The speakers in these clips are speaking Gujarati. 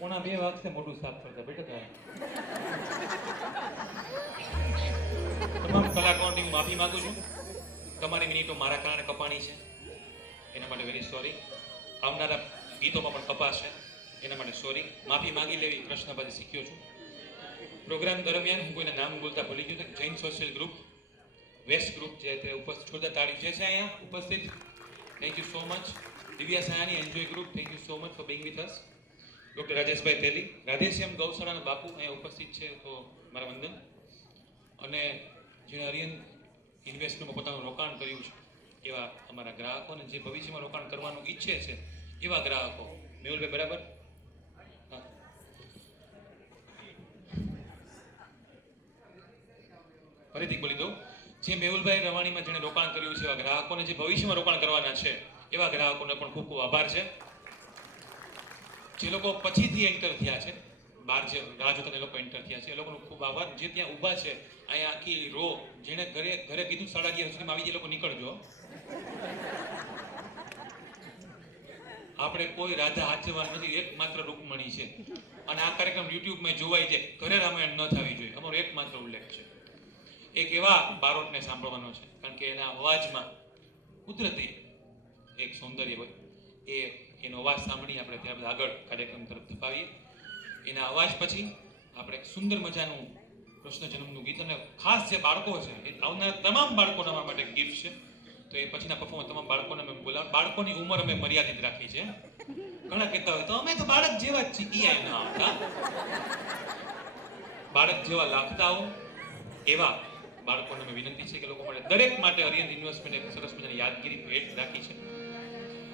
પોણા 2 વાગશે મોઢું સાફ કરતા બેટા તમામ કલાકારોની હું માફી માંગુ છું. તમારી મિનિટો મારા કારણે કપાણી છે, એના માટે વેરી સોરી. આવનારા ગીતોમાં પણ કપાશે, એના માટે સોરી. માફી માંગી લેવી કૃષ્ણ પાસે શીખ્યો છું. પ્રોગ્રામ દરમિયાન હું કોઈને નામ બોલતા ભૂલી ગયો. Jain social group, west group જે તે ઉપસ્થિત છોડતા તાળી જે છે અહીંયા ઉપસ્થિત, thank you so much. Divya Sayani enjoy group, thank you so much for being with us. Doctor રાજેશભાઈ તેલી, રાધેશ્યામ ગૌશાળાના બાપુ અહીંયા ઉપસ્થિત છે, તો મારા વંદન. અને જેણે અરિયન ઇન્વેસ્ટમેન્ટમાં પોતાનું રોકાણ કર્યું છે એવા અમારા ગ્રાહકો, અને જે ભવિષ્યમાં રોકાણ કરવાનું ઈચ્છે છે એવા ગ્રાહકો. મેહુલભાઈ બરાબર? ફરીથી બોલી દઉં, જે મેહુલભાઈ રવાણીમાં જેણે રોકાણ કર્યું છે એવા ગ્રાહકોને, જે ભવિષ્યમાં રોકાણ કરવાના છે એવા ગ્રાહકોને પણ ખૂબ ખૂબ આભાર છે. જે લોકો પછીથી એન્ટર થયા છે, બહાર જે રાહ જોતા એ લોકો એન્ટર થયા છે, એ લોકોનો ખૂબ આભાર. જે ત્યાં ઊભા છે અહીંયા આખી રો, જેણે ઘરે કીધું 11:30 સુધીમાં આવી જે લોકો નીકળજો. આપણે કોઈ રાધા હાચવાન નથી, એકમાત્ર રૂકમણી છે. અને આ કાર્યક્રમ યુટ્યુબમાં જોવાય છે, ઘરે રામાયણ ન થવી જોઈએ, અમારો એકમાત્ર ઉલ્લેખ છે. એક એવા બારોટને સાંભળવાનો છે, કારણ કે એના અવાજમાં કુદરતી એક સૌંદર્ય હોય. એનો અવાજ સાંભળી આપણે ત્યાર બાદ આગળ કાર્યક્રમ તરફ ધપાવીએ. એના અવાજ પછી આપણે એક સુંદર મજાનું કૃષ્ણ જન્મનું ગીત, અને ખાસ જે બાળકો છે એ આવનારા તમામ બાળકોના અમારા માટે ગિફ્ટ છે. તો એ પછીના પરફોર્મન્સ તમામ બાળકોને અમે બોલાવ. બાળકોની ઉંમર અમે મર્યાદિત રાખી છે. ઘણા કહેતા હોય તો અમે તો બાળક જેવા જ છીએ, એ ના આવતા. બાળક જેવા લાગતા હો એવા બાળકોને અમે વિનંતી છે કે લોકો માટે, દરેક માટે અરિયન ઇન્વેસ્ટમેન્ટ એક સરસ મજાની યાદગીરી ભેટ રાખી છે.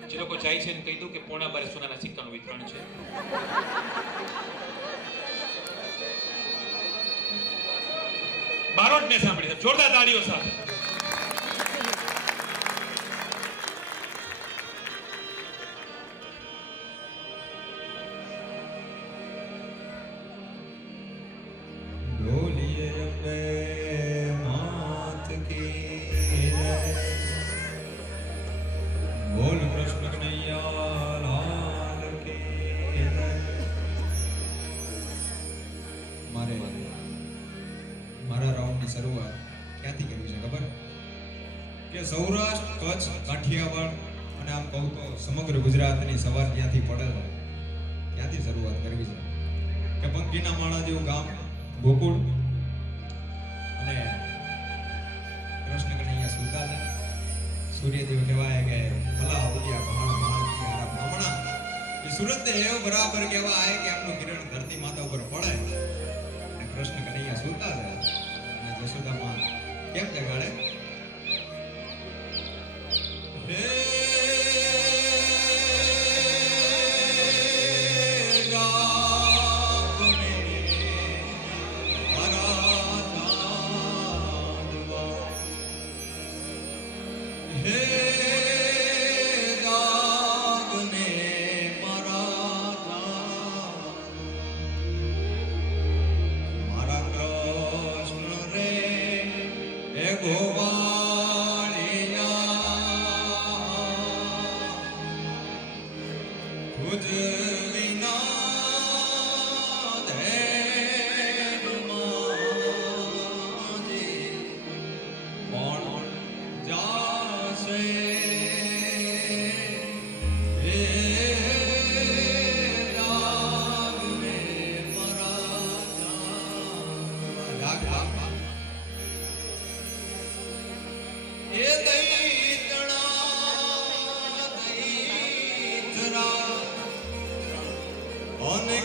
જે લોકો જાય છે એને કહી દઉં કે 12:15 સોનાના સિક્કાનું વિતરણ છે. બારોટને સાંભળી જોરદાર તાળીઓ સાથે. મારા રાઉન્ડની શરૂઆત ક્યાંથી કરવી છે ખબર? કે સૌરાષ્ટ્ર, કચ્છ, કાઠિયાવાડ અને આમ કહું તો સમગ્ર ગુજરાતની સવાર ક્યાંથી પડે છે ત્યાંથી શરૂઆત કરવી છે. કે પંકીના માણા જેવું ગામ ગોકુળ, અને કૃષ્ણ કનૈયા સુતા છે. સૂર્યદેવ કહેવાય કે ભલા ઉડ્યા પહાડ પહાડથી હારા બ્રાહ્મણા. એ સુરત એવો બરાબર કહેવાય કે આપનું કિરણ ધરતી માતા ઉપર પડે. કૃષ્ણ કનૈયા સુતા છે અને જશોદામાં કેમ જગાડે?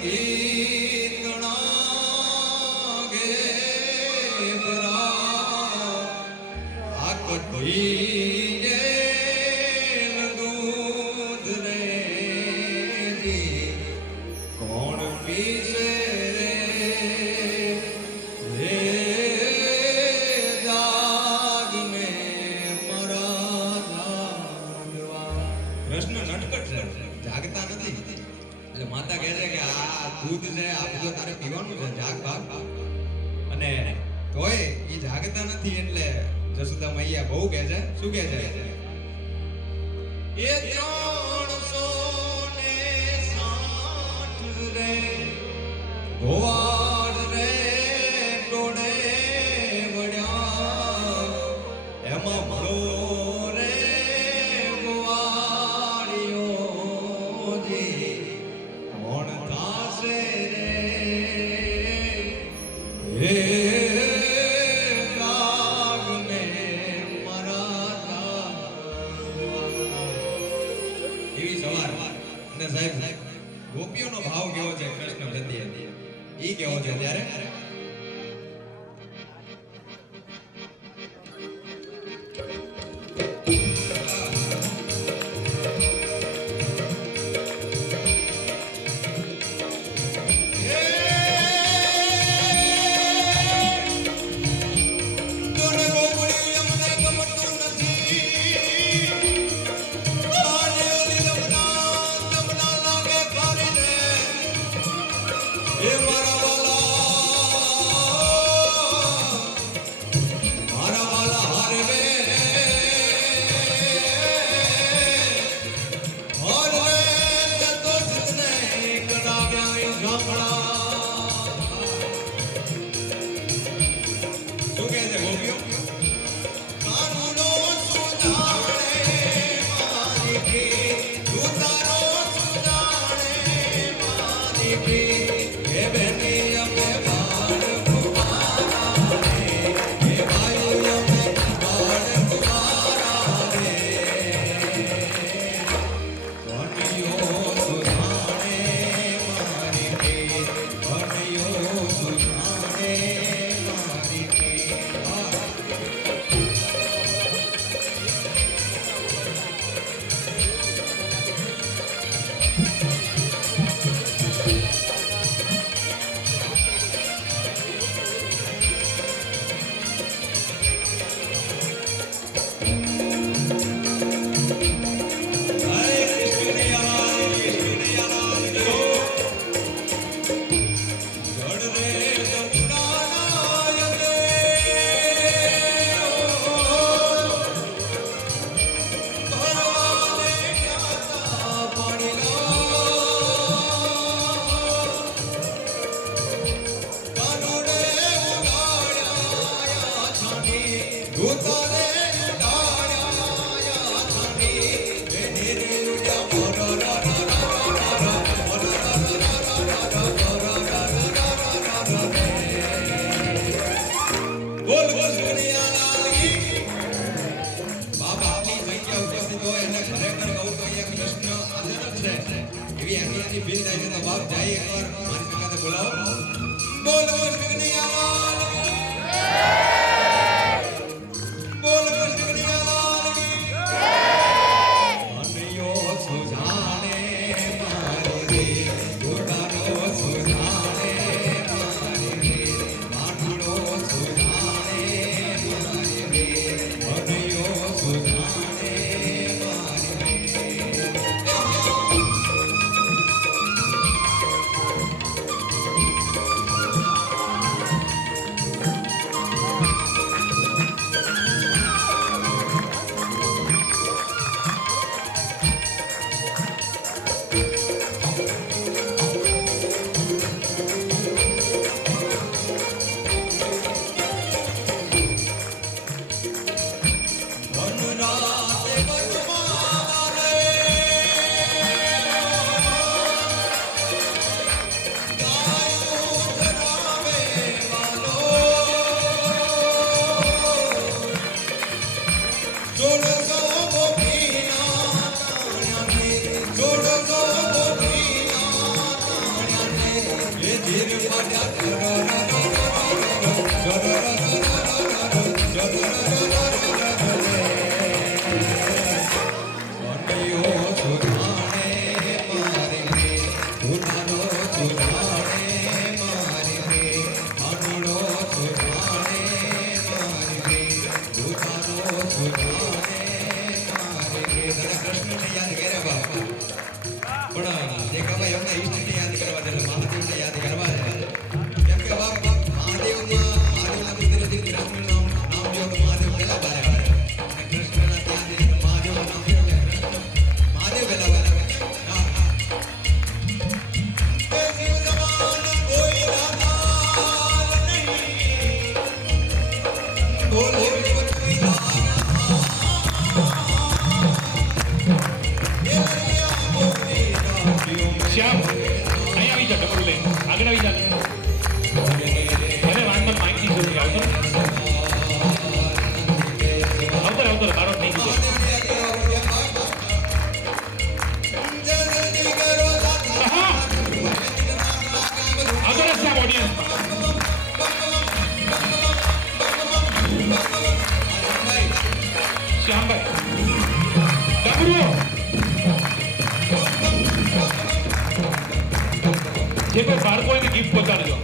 ગીત ગણાગે બરા આ કઠી જે દૂધ રે કોણ પીસે રે જાગ મે મરા જાગવા. કૃષ્ણ નટકટ છે, જાગતા નથી. એટલે માતા કહે છે કે આ દૂધ છે, આ બધું તારે પીવાનું છે, જાગ ભાગ. અને તોય એ જાગતા નથી. એટલે જસોદા મૈયા બહુ કહે છે, શું કહે છે? એ 360 રે એવી સવાર અને સાહેબ ગોપીઓનો ભાવ કેવો છે કૃષ્ણ પ્રત્યે ઈ કેવો છે ત્યારે કોઈ બાળકો એને ગિફ્ટ પહોંચાડજો.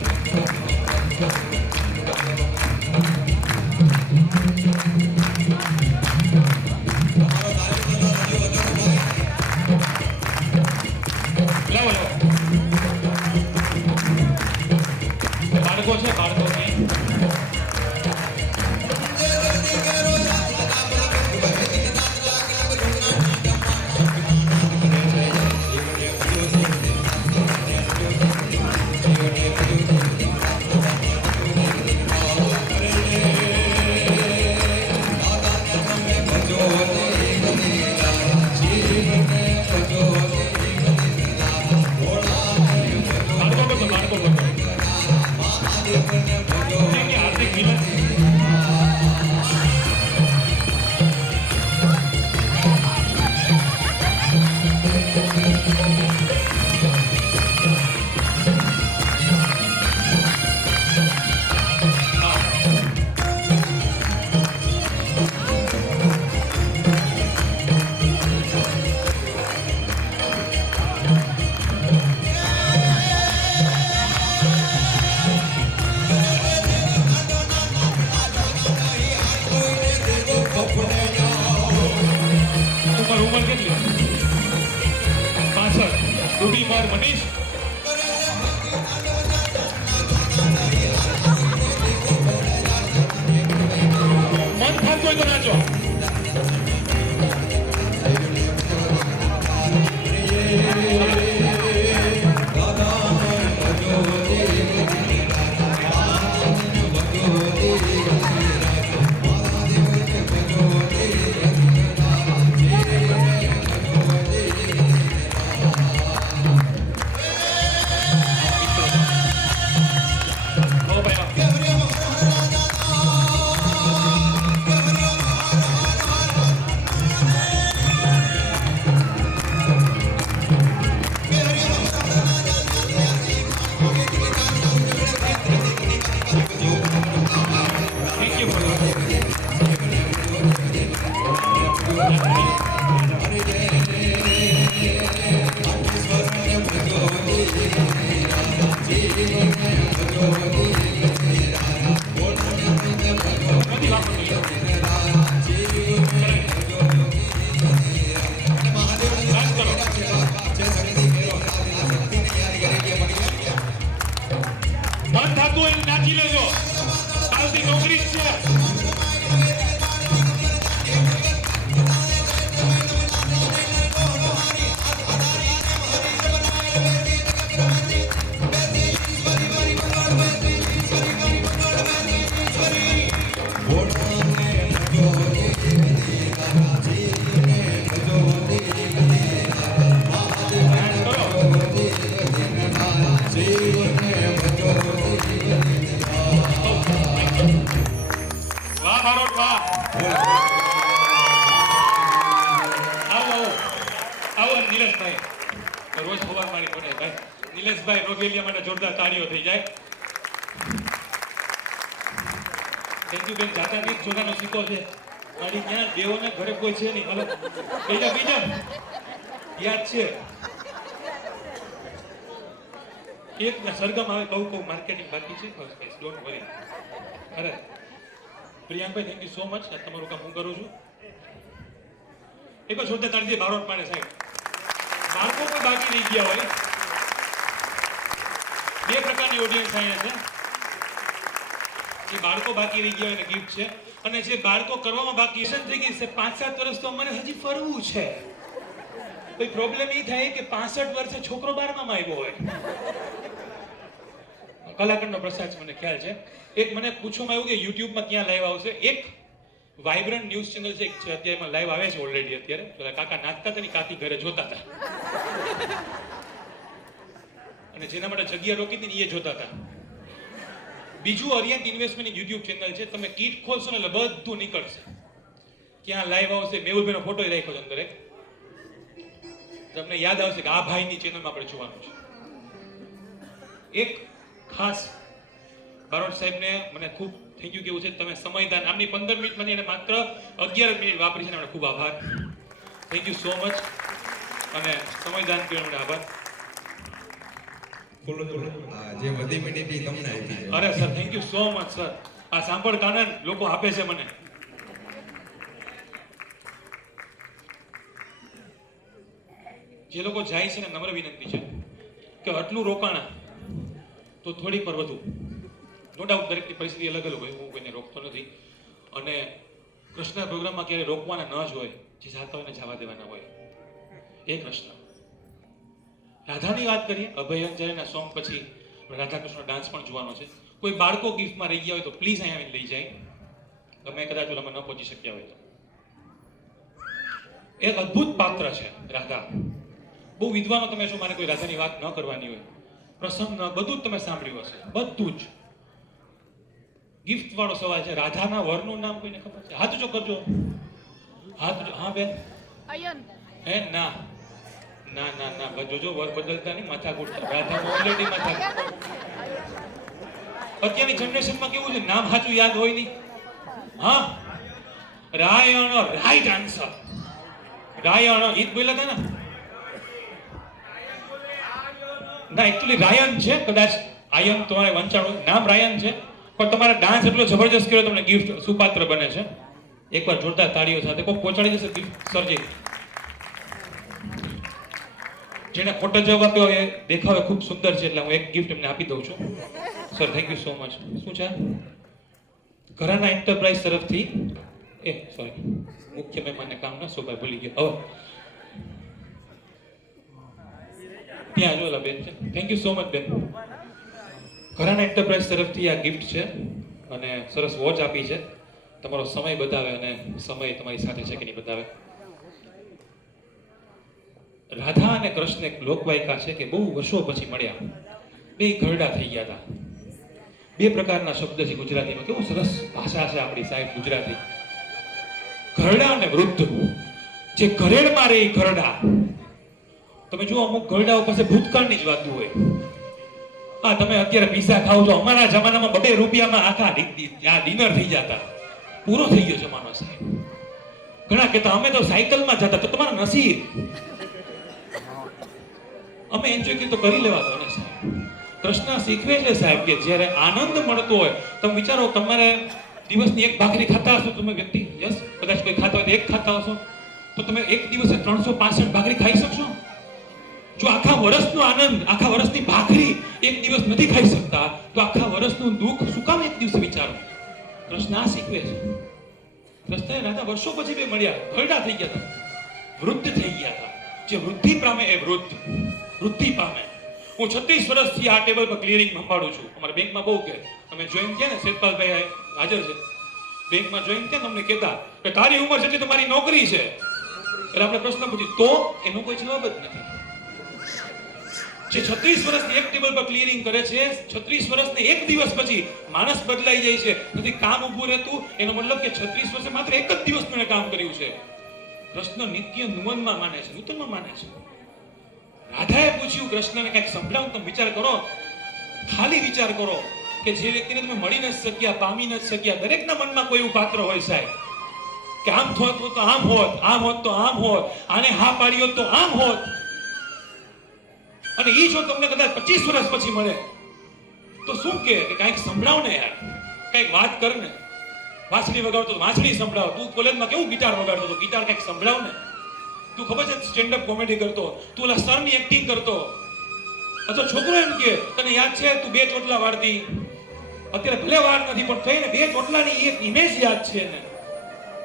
લાવો લાવો બાળકો છે બાળકોની ઉંમર કેટલી 65 ડૂબી માર મનીષ મન થતું હોય તો નાચો નાચી લેજો કાલથી નોકરી જ છે રોજ ખબર મારી પડે ભાઈ નિલેશભાઈ રોગેલિયા માટે જોરદાર તાળીઓ થઈ જાય થેન્ક યુ બેન જાતા ની જોડાનો સિક્કો છે મારી ત્યાં દેવોને ઘરે કોઈ છે નહીં મતલબ બીજા યાદ છે એક સરગમ આવે કહું માર્કેટિંગ બાકી છે ડોન્ટ વરી અરે પ્રિયાંકભાઈ થેન્ક યુ સો મચ તમારું કામ હું કરું છું એક વાર જોરદાર તાળીથી બારોટ પાડે સાહેબ બાળકો કોઈ બાકી રહી ગયા હોય બે પ્રકારની ઓડિયન્સ અહીંયા છે જે બાળકો બાકી રહી ગયા હોય અને ગિફ્ટ છે અને જે બાળકો કરવામાં બાકી થઈ ગઈ છે 5-7 વર્ષ તો અમારે હજી ફરવું છે કોઈ પ્રોબ્લેમ એ થાય કે 65 વર્ષે છોકરો 12માં આવ્યો હોય કલાકારનો પ્રસાદ મને ખ્યાલ છે એક મને પૂછવામાં આવ્યું કે યુટ્યુબમાં ક્યાં લાઈવ આવશે એક વાઇબ્રન્ટ ન્યૂઝ ચેનલ છે અત્યારે લાઈવ આવે છે ઓલરેડી અત્યારે પેલા કાકા નાચતા હતા ને કાકી ઘરે જોતા હતા અને જેના માટે જગ્યા રોકી હતી ને એ જોતા હતા બીજું ઓરિયન્ટ ઇન્વેસ્ટમેન્ટ યુટ્યુબ ચેનલ છે તમે કીટ ખોલશો ને એટલે બધું નીકળશે ક્યાં લાઈવ આવશે મેહુલભાઈનો ફોટો રાખ્યો છે અંદર તમને યાદ આવશે કે આ ભાઈની ચેનલમાં આપણે જોવાનું છે એક ખાસ બારોટ સાહેબને મને ખૂબ થેન્ક યુ કેવું છે તમે સમયદાન આમની 15 મિનિટમાં એને માત્ર 11 મિનિટ વાપરી છે ને ખૂબ આભાર થેન્ક યુ સો મચ અને સમયદાન કર્યો માટે આભાર જે બધી મિનિટ ઈ તમને આપી છે. અરે sir, thank you so much sir. આ સાંભળ કાનન લોકો આપે છે મને. જે લોકો જાય છે ને, નમ્ર વિનંતી છે કે આટલું રોકાણા તો થોડીક પર વધુ. નો ડાઉટ દરેકની પરિસ્થિતિ અલગ અલગ હોય, હું કોઈને રોકતો નથી. અને કૃષ્ણ પ્રોગ્રામમાં ક્યારે રોકવાના ન જ હોય, જે જાતા હોય ને જવા દેવાના હોય. એ કૃષ્ણ. રાધાની વાત કરીએ, અભયંજનના સોંગ પછી રાધા કૃષ્ણ ડાન્સ પણ જોવાનો છે. કોઈ બાળકો ગિફ્ટમાં રહી ગયા હોય તો પ્લીઝ અહીંયા આવીને લઈ જાય. તમે કદાચ ઓલામાં ન પહોંચી શક્યા હોય તો. એક અદ્ભુત પાત્ર છે રાધા. બહુ વિદ્વાનો તમે શું, મારે કોઈ રાધાની વાત ન કરવાની હોય, પ્રસંગ બધું જ તમે સાંભળ્યું હશે, બધું જ. ગિફ્ટ વાળો સવાલ છે. રાધાના વરનું નામ કોઈને ખબર છે? હાથ ઊંચો કરજો. હાથ ઊંચો. હા બેન. અયન. હે ના ના ના ના, જોજો વર બદલતા નહીં, માથાકૂટ છે. રાધાનું ઓલરેડી માથાકૂટ. અત્યારની જનરેશનમાં કેવું છે, નામ સાચું યાદ હોય નહીં. હા, રાયણ, રાઈટ આન્સર. રાયણ ઈ જ બોલ્યા હતા ને? ના, એકચ્યુઅલી રાયન છે, કદાચ આયન તમારે વંચાણું નામ રાયન છે, પણ તમારા ડાન્સ એટલો જબરજસ્ત કર્યો, તમને ગિફ્ટ સુપાત્ર બને છે. એકવાર જોરદાર તાળીઓ સાથે કોઈ પહોંચાડી જશે ગિફ્ટ સરજી. જેને ફોટો જવાબ આપ્યો એ દેખાવે ખૂબ સુંદર છે, એટલે હું એક ગિફ્ટ એમને આપી દઉં છું. Sir thank you so much. શું છે? ઘરાના એન્ટરપ્રાઇઝ તરફથી સોરી, મુખ્ય મહેમાનને કામ ના સોભાઈ ભૂલી ગયો. હવે ત્યાં જો બેન છે. થેન્ક યુ સો મચ બેન. ઘરાના એન્ટરપ્રાઇઝ તરફથી આ ગિફ્ટ છે અને સરસ વોચ આપી છે. તમારો સમય બતાવે અને સમય તમારી સાથે છે કે નહીં બતાવે. રાધા અને કૃષ્ણ એક લોકવાયકા છે કે બહુ વર્ષો પછી મળ્યા. બે ઘરડા થઈ ગયા હતા. બે પ્રકારના શબ્દ છે ગુજરાતીમાં. કેવું સરસ ભાષા છે આપણી સાહેબ ગુજરાતી. ઘરડા અને વૃદ્ધ. જે ઘરેડમાં રહે ઘરડા. તમે જુઓ, અમુક ઘરડાઓ પાસે ભૂતકાળની જ વાતો હોય. હા, તમે અત્યારે પીઝા ખાવ છો, અમારા જમાનામાં 2 રૂપિયામાં આખા ડિનર થઈ જતા. પૂરો થઈ ગયો જમાનો સાહેબ. ઘણા કહેતા અમે તો સાયકલમાં જતા. તો તમારા નસીબ. અમે એન્જોય કરી તો કરી લેવા દો ને સાહેબ. કૃષ્ણ શીખવે છે સાહેબ કે જ્યારે આનંદ મળતો હોય, તમે વિચારો, તમારે દિવસની 1 ભાખરી ખાતા હશો તમે વ્યક્તિ, યસ, કદાચ કોઈ ખાતા હોય તો 1 ખાતા હશો, તો તમે એક દિવસે 365 ભાખરી ખાઈ શકશો? જો આખા વર્ષનો આનંદ, આખા વર્ષની ભાખરી એક દિવસ નથી ખાઈ શકતા, તો આખા વર્ષનું દુઃખ શું કામ એક દિવસે વિચારો? કૃષ્ણ આ શીખવે છે. કૃષ્ણ રાધા વર્ષો પછી બે મળ્યા, ઘરડા થઈ ગયા હતા, વૃદ્ધ થઈ ગયા હતા. જે વૃદ્ધિ પામે એ વૃદ્ધિ પામે. હું 36 વર્ષથી આ ટેબલ પર ક્લિયરિંગ સંભાળું છું. અમારા બેંકમાં બહુ કે અમે જોઈન થયા ને, શેતપાલભાઈ હાજર છે, બેંકમાં જોઈન થયા ને, અમને કહેતા કે તારી ઉંમર જેટલી તમારી નોકરી છે. એટલે આપણે પ્રશ્ન પૂછ્યો તો એનો કોઈ જવાબ જ નથી. જે 36 વર્ષની એક ટેબલ પર ક્લિયરિંગ કરે છે, 36 વર્ષને એક દિવસ પછી માણસ બદલાઈ જાય છે. નથી કામ ઊભું રહેતું, એનો મતલબ કે 36 વર્ષે માત્ર એક જ દિવસ મેં કામ કર્યું છે. કૃષ્ણ નિત્ય નુવનમાં માને છે, નૂતનમાં માને છે. રાધાએ પૂછ્યું કૃષ્ણને, કંઈક સંભળાવું. તમે વિચાર કરો, ખાલી વિચાર કરો કે જે વ્યક્તિને તમે મળી ન શક્યા, પામી ન શક્યા, દરેકના મનમાં કોઈ એવું પાત્ર હોય સાહેબ કે આમ થોત તો આમ હોત, આમ હોત તો આમ હોત, આને હા પાડી હોત તો આમ હોત. અને ઈ જો તમને કદાચ 25 વર્ષ પછી મળે તો શું કે કંઈક સંભળાવ ને યાર, કંઈક વાત કર ને. વાંસળી વગાડતો તો વાંસળી સંભળાવ. તું કોલેજમાં કેવું ગિટાર વગાડતો તો ગિટાર કંઈક સંભળાવ ને. તું ખબર છે સ્ટેન્ડ અપ કોમેડી કરતો, તું ઓલા સરની એક્ટિંગ કરતો. અથવા છોકરો એમ કે તને યાદ છે તું 2 ચોટલા વાળતી, અત્યારે ભલે વાર નથી પણ થઈને 2 ચોટલાની એક ઇમેજ યાદ છે ને.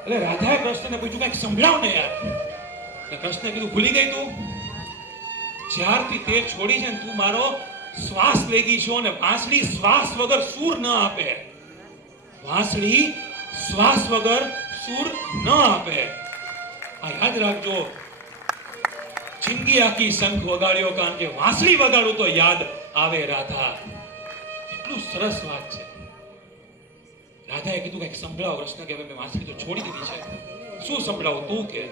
એટલે રાધાએ કૃષ્ણને પૂછ્યું કંઈક સંભળાવ ને યાર. કૃષ્ણે કીધું ભૂલી ગઈ તું? જ્યારથી તે છોડી છે ને, તું મારો શ્વાસ લઈ ગઈ છો. અને વાંસળી શ્વાસ વગર સૂર ન આપે. વાંસળી શ્વાસ વગર સૂર ન આપે. આ યાદ રાખજો. જિંદગી આખી શંખ વગાડ્યો, કારણ કે વાંસળી વગાડું તો યાદ આવે રાધા. એટલું સરસ વાત છે. રાધાએ કીધું કંઈક સંભળાવો. કૃષ્ણ કે મેં વાંસળી તો છોડી દીધી છે, શું સંભળાવું તું કે?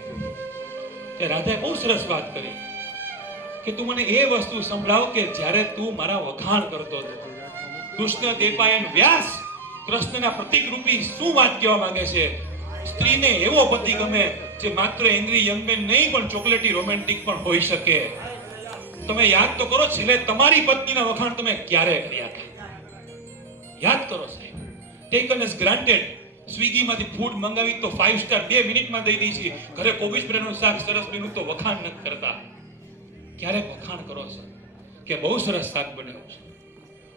રાધાએ બહુ સરસ વાત કરી કે તું મને એ વસ્તુ સંભળાવ કે જ્યારે તું મારા વખાણ કરતો હતો. કૃષ્ણ દેપાયન વ્યાસ કૃષ્ણના પ્રતીક રૂપી શું વાત કહેવા માંગે છે? સ્ત્રીને એવો પતિ ગમે જે માત્ર એંગ્રી યંગ મેન નહીં પણ ચોકલેટી રોમેન્ટિક પણ હોઈ શકે. તમે યાદ તો કરો, છેલ્લે તમારી પત્નીના વખાણ તમે ક્યારે કર્યા હતા? યાદ કરો સાહેબ. Taken as granted. સ્વિગીમાંથી ફૂડ મંગાવી તો 5 સ્ટાર 2 મિનિટમાં દઈ દઈ છે. ઘરે કોબીજ બ્રેડનું શાક સરસ બન્યું તો વખાણ નથી કરતા. ક્યારે વખાણ કરો છો કે બહુ સરસ શાક બનાવ્યું છે,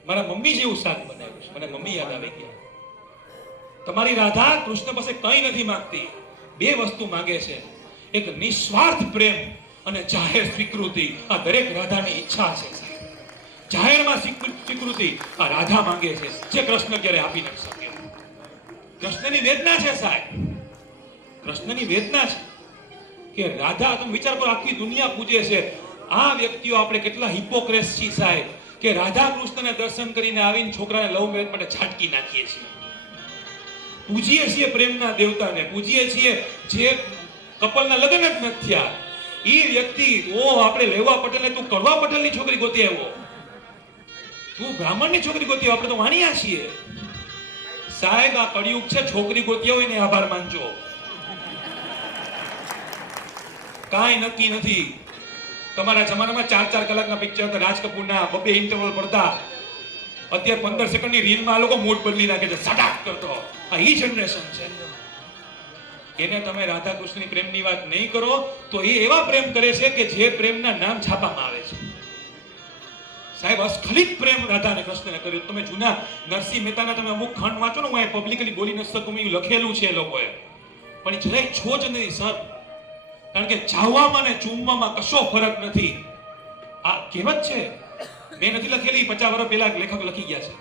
મારા મમ્મી જેવું શાક બનાવ્યું છે, મને મમ્મી યાદ આવી ગયા. તમારી રાધા કૃષ્ણ પાસે કંઈ નથી માંગતી, બે વસ્તુ માંગે છે, એક નિસ્વાર્થ પ્રેમ અને જાહેર સ્વીકૃતિ. આ દરેક રાધાની ઈચ્છા છે સાહેબ. જાહેરમાં સ્વીકૃતિ આ રાધા માંગે છે, જે કૃષ્ણ ક્યારે આપી નથી શકે. કૃષ્ણની વેદના છે સાહેબ, કૃષ્ણની વેદના છે કે રાધા, તમે વિચાર કરો, આખી દુનિયા પૂજે છે. આ વ્યક્તિઓ આપણે કેટલા હિપોક્રેટ છીએ સાહેબ, કે રાધા કૃષ્ણને દર્શન કરીને આવીને છોકરાને લવ મેરેજ માટે છાટકી નાખીએ છીએ. પૂજીએ છીએ પ્રેમના દેવતાને, પૂજીએ છીએ જે કપલના લગ્ન જ નથી થયા. એ વ્યક્તિ, ઓ આપણે લેવા પટેલ, તું કડવા પટેલની છોકરી ગોતી આવ્યો, તું બ્રાહ્મણની છોકરી ગોતી આવ્યો, આપણે તો વાણિયા છીએ સાહેબ. આ કળિયુગ છે, છોકરી ગોતી હોય ને આભાર માનજો, કાંઈ નક્કી નથી. તમારા જમાનામાં 4-4 કલાકના પિક્ચર હતા, રાજ કપૂરના 2 ઇન્ટરવલ પડતા. અત્યારે 15 સેકન્ડની રીલમાં આ લોકો મૂડ બદલી નાખે છે, સટાક કરતો. આ ઈ જનરેશન છે. એને તમે રાધા કૃષ્ણની પ્રેમની વાત નહીં કરો તો એ એવા પ્રેમ કરે છે કે જે પ્રેમના નામ છાપવામાં આવે છે સાહેબ. અસ્ખલિત પ્રેમ રાધા અને કૃષ્ણને કર્યો. તમે જૂના નરસિંહ મહેતાના તમે અમુક ખંડ વાંચો ને, હું પબ્લિકલી બોલી ન શકું, એવું લખેલું છે એ લોકોએ, પણ એ જરાય છો જ નથી સર. કારણ કે ચાવવામાં ને ચૂમવામાં કશો ફરક નથી. આ કહેવત છે, મેં નથી લખેલી, 50 વર્ષ પહેલા લેખક લખી ગયા છે.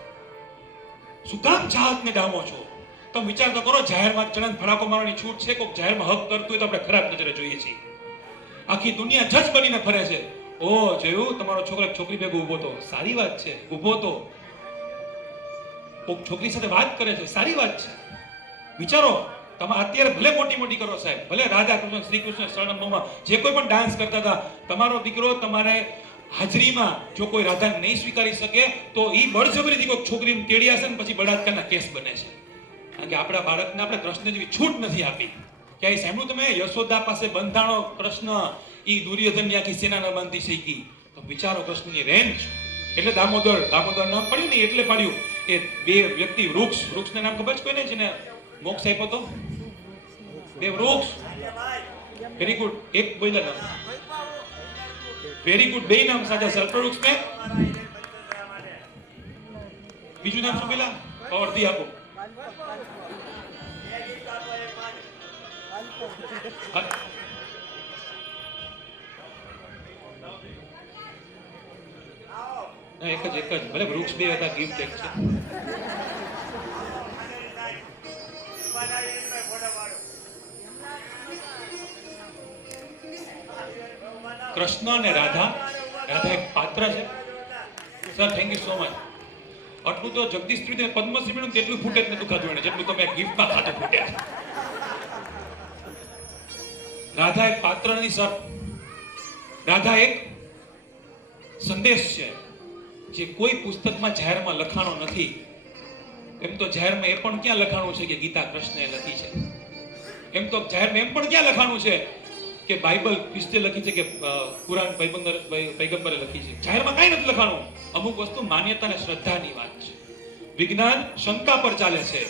શું કામ ચાહતને ડામો છો? તમે વિચાર તો કરો, જાહેરમાં ચણન ફડાકો મારવાની છૂટ છે, કોઈક જાહેરમાં હક કરતું હોય તો આપણે ખરાબ નજરે જોઈએ છીએ. આખી દુનિયા જજ બનીને ફરે છે. ઓ જોયું, તમારો છોકરો છોકરી ભેગો ઉભો તો, સારી વાત છે, ઉભો તો કોઈક છોકરી સાથે વાત કરે છે, સારી વાત છે. વિચારો, તમે અત્યારે ભલે મોટી મોટી કરો સાહેબ, ભલે રાધા કૃષ્ણ શ્રી કૃષ્ણ શરણમમાં જે કોઈ પણ ડાન્સ કરતા હતા, તમારો દીકરો તમારે હાજરીમાં જો કોઈ રાધાને નહીં સ્વીકારી શકે તો એ બળજબરીથી કોઈ છોકરીને તેડી આવશે ને પછી બળાત્કારના કેસ બને છે. કારણ કે આપણા બાળકને આપણે કૃષ્ણ જેવી છૂટ નથી આપી. ક્યાંય સાંભળ્યું તમે યશોદા પાસે બંધાણો કૃષ્ણ, ઈ દુર્યોધનની આખી સેના ન બાંધી શકી? તો વિચારો કૃષ્ણની રેન્જ. એટલે દામોદર નામ પડ્યું ને એટલે પાડ્યું કે બે વ્યક્તિ વૃક્ષના નામ ખબર છે કોઈને, જેને મોક્ષ આપ્યો તો? બે વૃક્ષ. વેરી ગુડ, એક બોલ્યા નામ, વેરી ગુડ, બે નામ સાચા. સલ્પવૃક્ષ ને બીજું નામ શું પેલા અડધી આપો. એક જ ભલે વૃક્ષ બે હતા, ગિફ્ટ એક છે. કૃષ્ણ અને રાધા એક પાત્ર છે sir. Thank you so much. આટલું તો જગદીશ ત્રિવેદી પદ્મશ્રી મેળવ્યું તેટલું ફૂટેજ નતું ખાધું એને, જેટલું તમે ગિફ્ટમાં ખાધું ફૂટેજ. રાધા એક પાત્ર નથી સર, રાધા એક સંદેશ છે જે કોઈ પુસ્તકમાં જાહેરમાં લખાણો નથી. એમ તો જાહેરમાં એ પણ ક્યાં લખાણું છે કે ગીતા કૃષ્ણએ લખી છે? એમ તો જાહેરમાં એમ પણ ક્યાં લખાણું છે કે બાઇબલ ખ્રિસ્તે લખી છે કે કુરાન પૈગંબરે લખી છે? જાહેરમાં કાંઈ નથી લખાણું. અમુક વસ્તુ માન્યતા અને શ્રદ્ધાની વાત છે. વિજ્ઞાન શંકા પર ચાલે છે,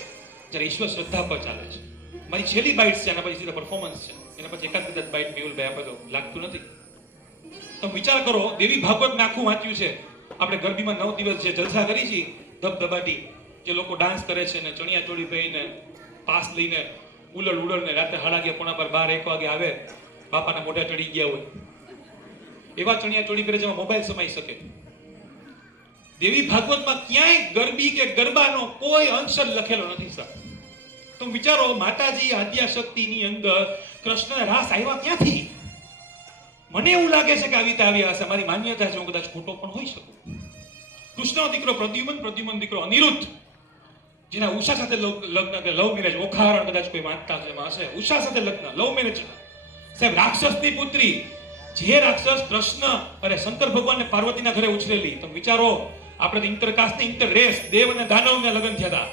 જ્યારે ઈશ્વર શ્રદ્ધા પર ચાલે છે. મારી છેલ્લી બાઇટ્સ છે, એના પછી સીધા પરફોર્મન્સ છે, એના પછી એકાદ કદાચ બાઇટ મેહુલભાઈ આપે તો લાગતું નથી. તમે વિચાર કરો, દેવી ભાગવત આખું વાંચ્યું છે આપણે. ગરબીમાં 9 દિવસ જે જલસા કરી છે, ધબધબાટી, જે લોકો ડાન્સ કરે છે ને ચણિયા ચોળી પહેરીને પાસ લઈને ઉલળ ને રાત્રે 11:30 પોણા પર 12-1 વાગે આવે, બાપાના મોઢા ચડી ગયા હોય એવા ચણિયા ચોળી પહેરે જેમાં મોબાઈલ સમાઈ શકે. દેવી ભાગવતમાં ક્યાંય ગરબી કે ગરબાનો કોઈ અંશ લખેલો નથી સર. તો વિચારો, માતાજી આદ્યાશક્તિની અંદર કૃષ્ણને રાસ આવ્યા ક્યાંથી? મને એવું લાગે છે કે આવી રીતે આવ્યા હશે. મારી માન્યતા છે, હું કદાચ ખોટો પણ હોઈ શકું. કૃષ્ણનો દીકરો પ્રદ્યુમન દીકરો અનિરુદ્ધ, જેના ઉષા સાથે લગ્ન, લવ મેરેજ, ઓખારણ કદાચ કોઈ વાંચતા હશે, ઉષા સાથે લગ્ન, લવ મેરેજ સાહેબ. રાક્ષસની પુત્રી, જે રાક્ષસ કૃષ્ણ અને શંકર ભગવાનને પાર્વતીના ઘરે ઉછરેલી. તમે વિચારો, આપણે ઇન્ટરકાસ્ટ ને ઇન્ટરરેસ, દેવ અને દાનવના લગ્ન થયા હતા,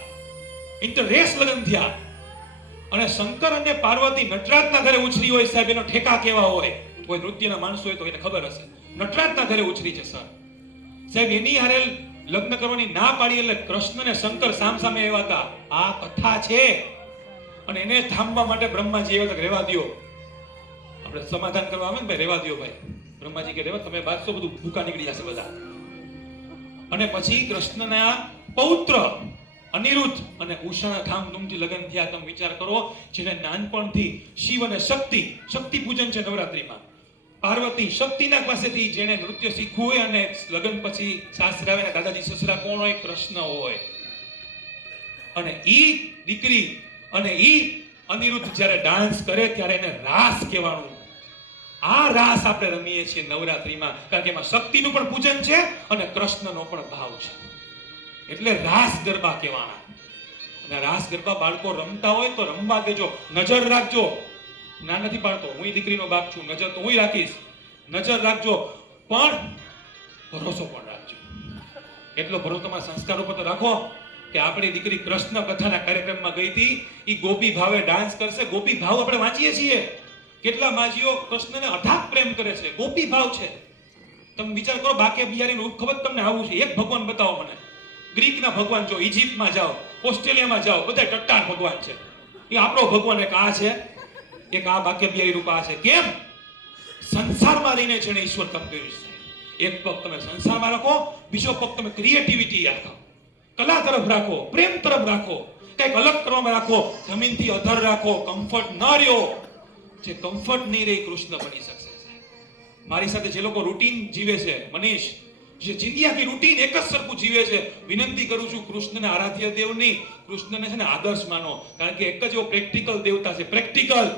ઇન્ટરરેસ લગ્ન થયા. અને શંકર અને પાર્વતી નટરાજના ઘરે ઉછરી હોય સાહેબ, એનો ઠેકા કેવા હોય? કોઈ નૃત્યના માણસો હોય તો એને ખબર હશે. નટરાજના ઘરે ઉછરી છે સર. સાહેબ એની હારે લગ્ન કરવાની ના પાડી એટલે કૃષ્ણ ને શંકર સામસામે આવ્યા હતા. આ કથા છે. અને એને થાંભવા માટે બ્રહ્માજી આવ્યા હતા, રહેવા દ્યો. આપણે સમાધાન કરવા આવે ને ભાઈ, રહેવા દ્યો ભાઈ. બ્રહ્માજી કે રહેવા, તમે બાદશો બધું ભૂકા નીકળી જશે બધા. અને પછી કૃષ્ણના પૌત્ર અનિરુદ્ધ અને ઉષાના ધામધૂમથી લગ્ન થયા. તમે વિચાર કરો, જેને નાનપણથી શિવ અને શક્તિ પૂજન છે નવરાત્રીમાં. પાર્વતી શક્તિના પાસેથી જેને નૃત્ય શીખવું હોય અને લગ્ન પછી સાસરા આવે ને દાદાજી સસરા કોણ હોય? કૃષ્ણ હોય. અને ઈ દીકરી અને ઈ અનિરુદ્ધ જ્યારે ડાન્સ કરે ત્યારે એને રાસ કહેવાનું. આ રાસ આપણે રમીએ છીએ નવરાત્રીમાં, કારણ કે એમાં શક્તિનું પણ પૂજન છે અને કૃષ્ણનો પણ ભાવ છે. એટલે રાસ ગરબા કહેવાના. અને રાસ ગરબા બાળકો રમતા હોય તો રમવા દેજો, નજર રાખજો. ના નથી પાડતો, હું દીકરીનો બાપ છું, નજર તો હું રાખીશ. નજર રાખજો, પણ ભરોસો પણ રાખજો. એટલો ભરોસો તમારા સંસ્કાર ઉપર તો રાખો કે આપણી દીકરી કૃષ્ણ કથાના કાર્યક્રમમાં ગઈ હતી, એ ગોપી ભાવે ડાન્સ કરશે. ગોપી ભાવ આપણે વાંચીએ છીએ. કેટલા માજીઓ કૃષ્ણને અઢાક પ્રેમ કરે છે, ગોપી ભાવ છે. તમે વિચાર કરો, બાકે બિહારીનું રૂપ ખબર તમને આવું છે? એક ભગવાન બતાવો મને. ગ્રીકના ભગવાન જો, ઇજિપ્તમાં જાઓ, ઓસ્ટ્રેલિયામાં જાઓ, બધા ટટ્ટાર ભગવાન છે. એ આપણો ભગવાન એક આ છે, એક આ બાકે બિહારી રૂપ આ છે. કેમ? સંસારમાં રહીને છે ને ઈશ્વર તમને કર્યું છે. એક પગ તમે સંસારમાં રાખો, બીજો પગ તમે ક્રિએટિવિટી રાખો, કલા તરફ રાખો, પ્રેમ તરફ રાખો, કંઈક અલગ કરવામાં રાખો. જમીનથી અધર રાખો, કમ્ફર્ટ ન રહ્યો. જે કમ્ફર્ટ નહીં રહી કૃષ્ણ બની શકશે. મારી સાથે જે લોકો રૂટીન જીવે છે, મનીષ, જે જિંદગી આખી રૂટીન એક જ સરખું જીવે છે, વિનંતી કરું છું, કૃષ્ણને આરાધ્ય દેવ નહીં, કૃષ્ણને છે ને આદર્શ માનો. કારણ કે એક જ એવો પ્રેક્ટિકલ દેવતા છે, પ્રેક્ટિકલ,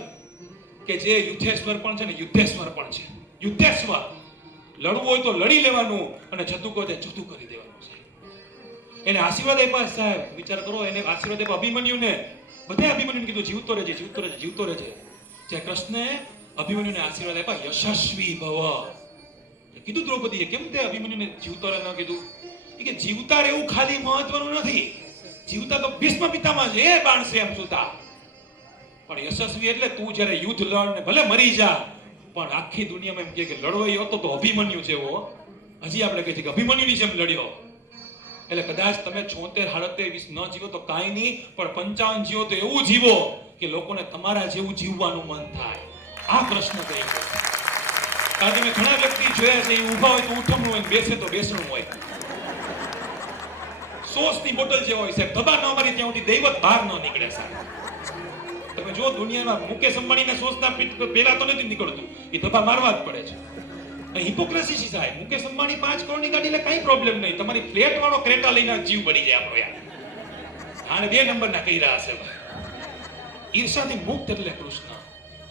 કે જે યુદ્ધેશ્વર પણ છે ને યુદ્ધેશ્વર પણ છે. યુદ્ધેશ્વર. લડવું હોય તો લડી લેવાનું અને જતું કહો તે જતું કરી દેવાનું છે. એને આશીર્વાદ આપ્યા સાહેબ. વિચાર કરો, એને આશીર્વાદ આપ્યા અભિમન્યુને. બધે અભિમન્યુને કીધું જીવતો રહેજે, જીવતો રહેજે, જીવતો રહેજે. જે કૃષ્ણએ અભિમન્યુને આશીર્વાદ આપ્યા, યશસ્વી ભવ. કીધું દ્રૌપદીએ, કેમ તે અભિમન્યુને જીવતો રહે ન કીધું? કે જીવતા રહેવું ખાલી મહત્વનું નથી. જીવતા તો ભીષ્મ પિતામહ છે, એ બાણસે એમ સુતા. પણ યશસ્વી એટલે તું જ્યારે યુદ્ધ લડ ને ભલે મરી જા, પણ આખી દુનિયામાં એમ કે લડવાઈ હતો તો અભિમન્યુ છે. હજી આપણે કહે છે કે અભિમન્યુની જેમ લડ્યો. એટલે કદાચ તમે 76, 37 ન જીવો તો કાંઈ નહીં, પણ 55 જીવો તો એવું જીવો કે લોકોને તમારા જેવું જીવવાનું મન થાય. આ પ્રશ્ન કહી ગયો. કારણ કે મેં ઘણા વ્યક્તિ જોયા છે, એ ઊભા હોય તો ઉઠમણું હોય, બેસે તો બેસણું હોય. સોસની બોટલ જેવા હોય સાહેબ. ધબા ન મારી ત્યાં સુધી દૈવત બહાર ન નીકળે સાહેબ. તમે જો દુનિયામાં મુકેશ અંબાણીના સોસના પેલા તો નથી નીકળતું, એ ધબા મારવા જ પડે છે. હિપોક્રેસી છે સાહેબ. મુકેશ અંબાણી 5 કરોડની ગાડી એટલે કઈ પ્રોબ્લેમ નહીં. તમારી ફ્લેટ વાળો ક્રેટા લઈને જીવ બળી જાય આપણો યાર. આને 2 નંબરના કહી રહ્યા છે ભાઈ. ઈર્ષાથી મુક્ત એટલે કૃષ્ણ.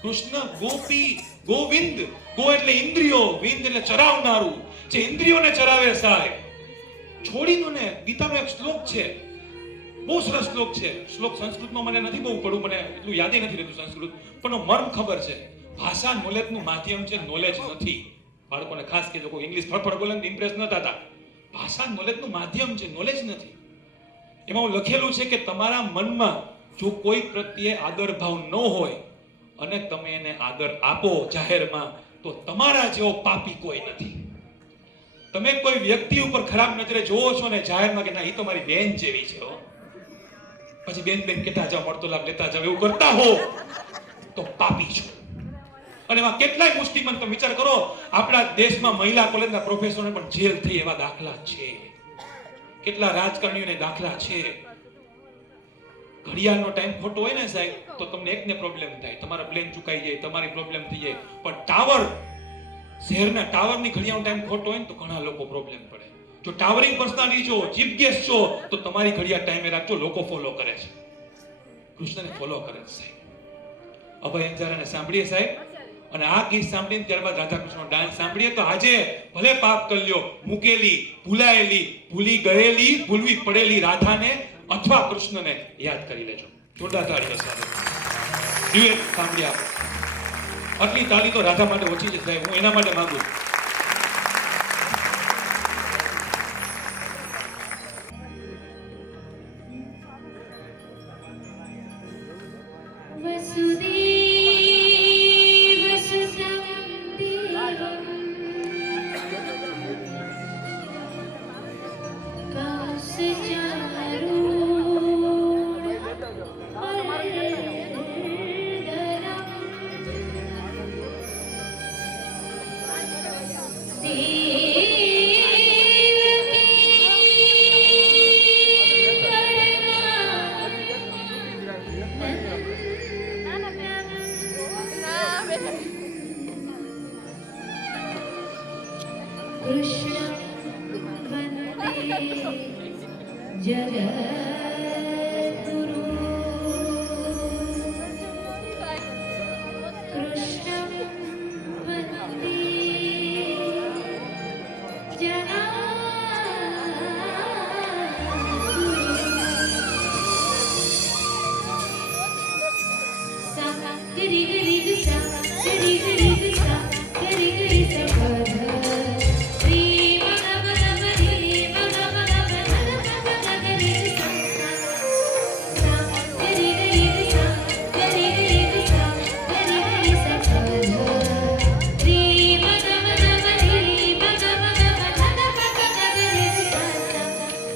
કૃષ્ણ ગોપી, ગોવિંદ. ગો એટલે ઇન્દ્રિયો, વિંદ એટલે ચરાવનારું. જે ઇન્દ્રિયોને ચરાવે સાહેબ. છોડી દો ને. ગીતાનો એક શ્લોક છે, બહુ સરસ શ્લોક છે. શ્લોક સંસ્કૃતમાં મને નથી બહુ પડ્યું, મને એટલું યાદ નથી રહેતું સંસ્કૃત, પણ મર્મ ખબર છે. ભાષા નોલેજનું માધ્યમ છે, નોલેજ નથી. બાળકોને ખાસ કે લોકો ઇંગ્લિશ ફળફળ બોલે ને ઇમ્પ્રેસ ન થતા. ભાષા નોલેજનું માધ્યમ છે, નોલેજ નથી. એમાં લખેલું છે કે તમારા મનમાં જો કોઈ પ્રત્યે આદર ભાવ ન હોય અને તમે એને આદર આપો જાહેરમાં, તો તમારા જેવો પાપી કોઈ નથી. તમે કોઈ વ્યક્તિ ઉપર ખરાબ નજરે જોવો છો ને જાહેરમાં કે ના એ તો મારી બેન જેવી છે, પછી બેન કહેતા જાઓ, મળતો લાભ લેતા જાઓ, એવું કરતા હો તો પાપી છો. અને એમાં કેટલાય મુસ્લિમ, તમે વિચાર કરો, આપણા દેશમાં મહિલા કોલેજના પ્રોફેસરોને પણ જેલ થઈ એવા દાખલા છે. કેટલા રાજકારણીઓને દાખલા છે. ઘડિયાળનો ટાઈમ ખોટો હોય ને સાહેબ, તો તમને એકને પ્રોબ્લેમ થાય, તમારા પ્લેન ચૂકાઈ જાય, તમારી પ્રોબ્લેમ થઈ જાય. પણ ટાવર, શહેરના ટાવરની ઘડિયાળનો ટાઈમ ખોટો હોય ને તો ઘણા લોકો પ્રોબ્લેમ પડે. જો ટાવરિંગ પર્સનાલિટી છો, ચીફ ગેસ્ટ છો, તો તમારી ઘડિયાળ ટાઈમે રાખજો. લોકો ફોલો કરે છે, કૃષ્ણને ફોલો કરે છે સાહેબ. અભય અંજારાને સાંભળીએ સાહેબ, અને આ ગીત સાંભળીને ત્યારબાદ રાધા કૃષ્ણનો ડાન્સ સાંભળીએ તો આજે ભલે પાપ કર્યો, મૂકેલી, ભૂલાયેલી, ભૂલી ગયેલી, ભૂલવી પડેલી રાધાને અથવા કૃષ્ણને યાદ કરી લેજો. જોરદાર તાળીઓ સાથે ડ્યુએટ સાંભળી આપો. આટલી તાળી તો રાધા માટે ઓછી છે સાહેબ, હું એના માટે માંગુ છું. वसुदेव सुतं देवं कृष्णं वन्दे जगद्गुरुं कृष्णं वन्दे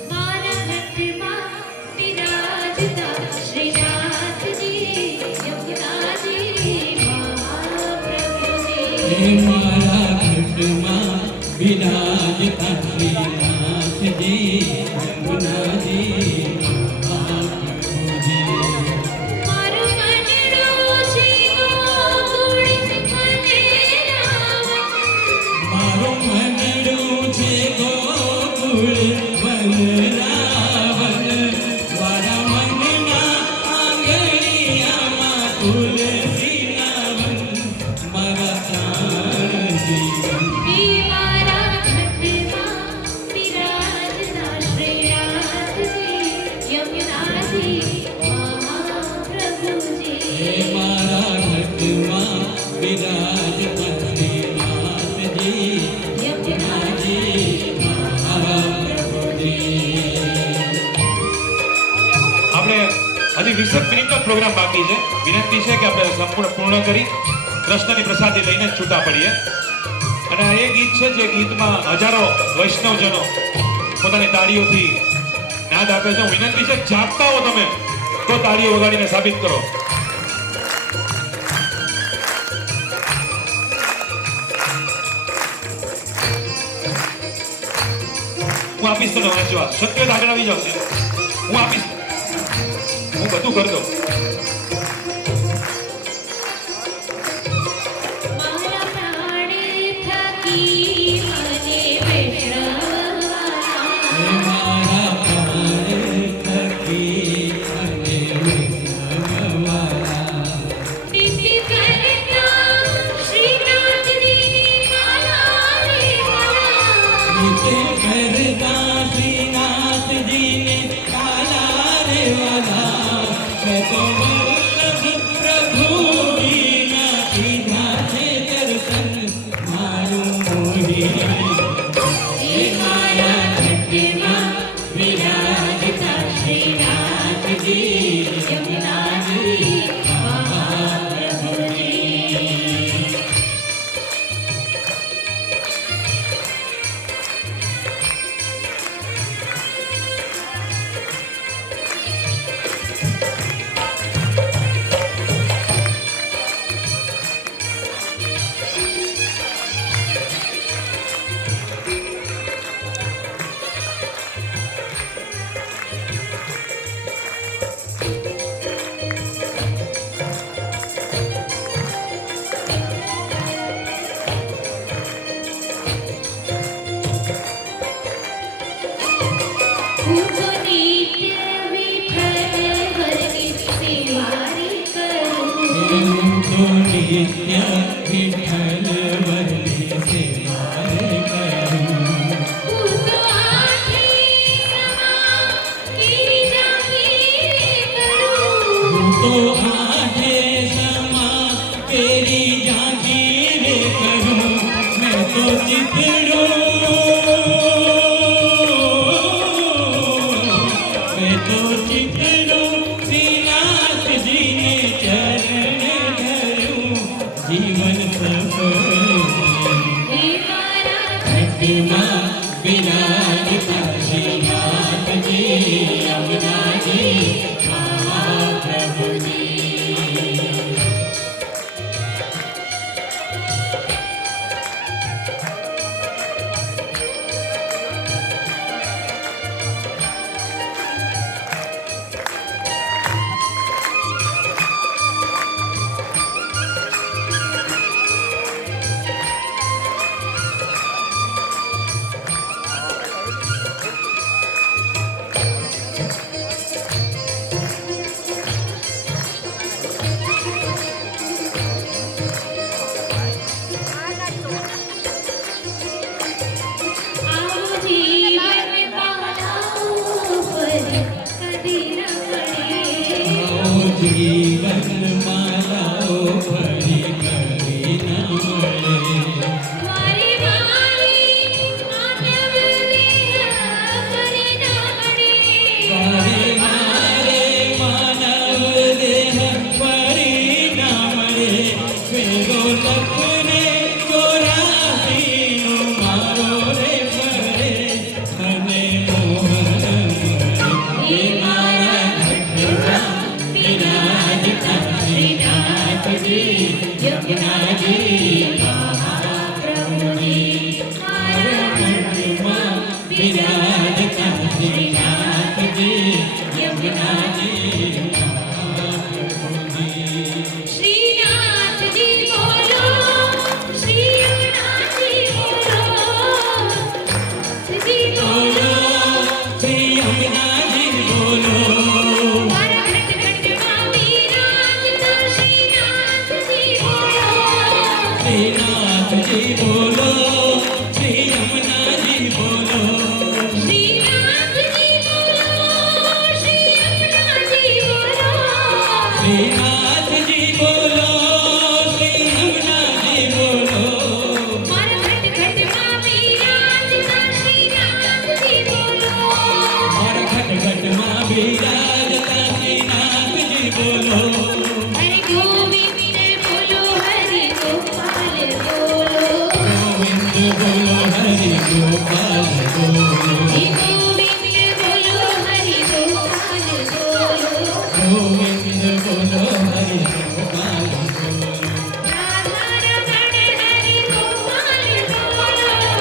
मारा घटमा विराजता श्रीनाथ जी यमुना जी महाप्रभु जी मारो मनडू छे गोकुल वनरावन वारा मनना आंगणियाમાં તુલસી નાવન મારા પ્રાણ જીવન હે મારા ઘટમાં વિરાજતા શ્રીનાથજી યમુનાજી મહાપ્રભુજી. આપણે હજી 20 મિનિટનો પ્રોગ્રામ બાકી છે. વિનંતી છે કે આપણે સંપૂર્ણ પૂર્ણ કરી કૃષ્ણની પ્રસાદી લઈને જ છૂટા પડીએ. અને આ એ ગીત છે જે ગીતમાં હજારો વૈષ્ણવજનો પોતાની તાળીઓથી નાદ આપે છે. વિનંતી છે જાગતા હો તમે તો તાળીઓ વગાડીને સાબિત કરો. હું આપીશ તને વાંચવા. શક્ય તો આગળ આવી જાવ છે. હું આપીશ. હું બધું કરી દઉં. હે મારા પ્રાણ થકી અને વિશ્વવાળા નીચે કરતા શ્રીનાથજીને કાલા રે વાલા મેં તો વલ્લભ પ્રભુજીના કીધા છે દર્શન મારું મોહી. હે મારા ઘટમાં વિરાજતા શ્રીનાથજી યમુનાજી મહાપ્રભુજી. હું તો નિત્ય વિઠ્ઠલ વલ્લી સેવા રે કરું. હું તો આઠે સમા તેરી જાગીરે કરું. મેં તો ચિતડો મેં તો ચિતડો શ્રીનાથજીને ચરણ ધરું. જીવન સફળ ઘટમાં વિરાજતા શ્રીનાથજી યમુનાજી મહાપ્રભુજી.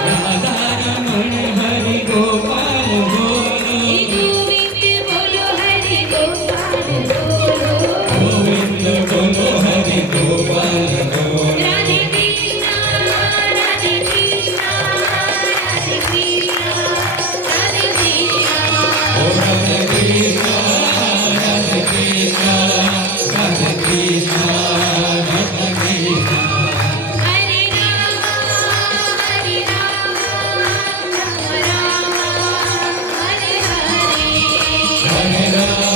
રાધા રમણ હરિ ગોપાલ બોલો ગોવિંદ બોલો હરિ ગોપાલ બોલો ગોવિંદ બોલો હરિ ગોપાલ બોલો રાધે કૃષ્ણ રાધે કૃષ્ણ રાધે કૃષ્ણ રાધે કૃષ્ણ ઓ રાધે કૃષ્ણ રાધે કૃષ્ણ રાધે કૃષ્ણ રાધે કૃષ્ણ હરે રામ રામ રામ હરે હરે હરે રામ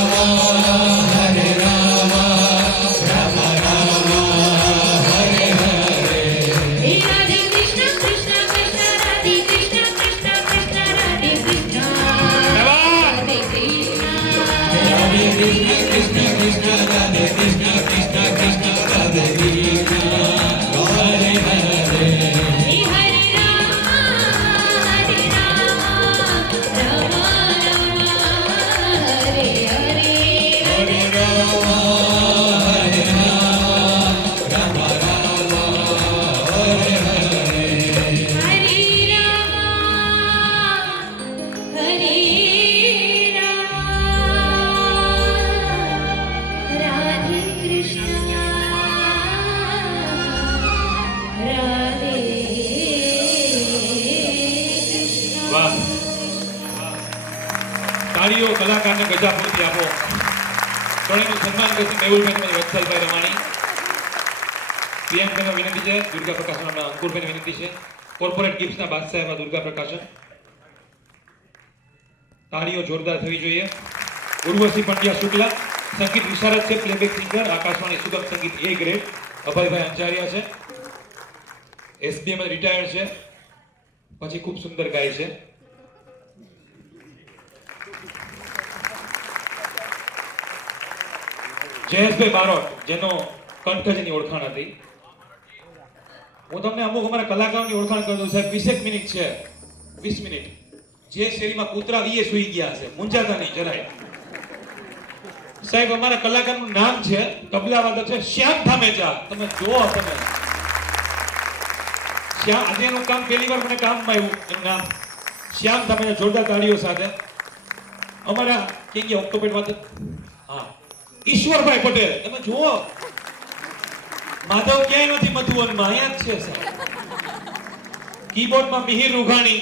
હરે રામ રામ રામ હરે હરે રાધે કૃષ્ણ કૃષ્ણ કૃષ્ણ રાધે કૃષ્ણ કૃષ્ણ કૃષ્ણ રાધે કૃષ્ણ રાધે કૃષ્ણ રાધે કૃષ્ણ કૃષ્ણ કૃષ્ણ રાધે કૃષ્ણ કૃષ્ણ કૃષ્ણ રાધે કૃષ્ણ હરે હરે હરે રામ રામ રામ હરે હરે હરે રામ હરે રામ રામ રામ હરે હરે હરે રામ રાધે કૃષ્ણ રાધે કૃષ્ણ વાહ તાળીઓ કલાકારને ગજાપૂર્તિ આપો ત્રણેયનું સન્માન કરશે મેહુલભાઈ તેમજ વત્સલભાઈ રમાણી પ્રિયાંકભાઈને વિનંતી છે દુર્ગા પ્રકાશન અંકુરભાઈને વિનંતી છે કોર્પોરેટ ગિફ્ટ્સના બાદશાહ એવા દુર્ગા પ્રકાશન તાળીઓ જોરદાર થવી જોઈએ ઉર્વશી પંડ્યા શુક્લા સંગીત વિશારદ છે પ્લેબેક સિંગર આકાશવાણી સુગમ સંગીત A ગ્રેડ અભયભાઈ અંચારિયા છે SBM રિટાયર્ડ છે પછી ખૂબ સુંદર ગાય છે જયેશભાઈ બારોટ જેનો કંઠ જેની ઓળખાણ હતી હું તમને અમુક અમારા કલાકારોની ઓળખાણ કરી દઉં સાહેબ 20 મિનિટ છે 20 મિનિટ જે શેરીમાં કૂતરા વીએ સુઈ ગયા છે મુંજાતા નહીં જરાય સાહેબ અમારા કલાકારનું નામ છે તબલા વાદક છે શ્યામ ધામેચા તમે જુઓ તમે શ્યામ આજે એનું કામ પહેલી વાર મને કામમાં આવ્યું એનું નામ શ્યામ ધામેચા જોરદાર તાળીઓ સાથે અમારા કે ગયા ઓક્ટોપેડ વાત હા ઈશ્વરભાઈ પટેલ તમે જુઓ માધવ ક્યાંય નથી મધુવનમાં અહીંયા જ છે સાહેબ કીબોર્ડમાં મિહિર રૂઘાણી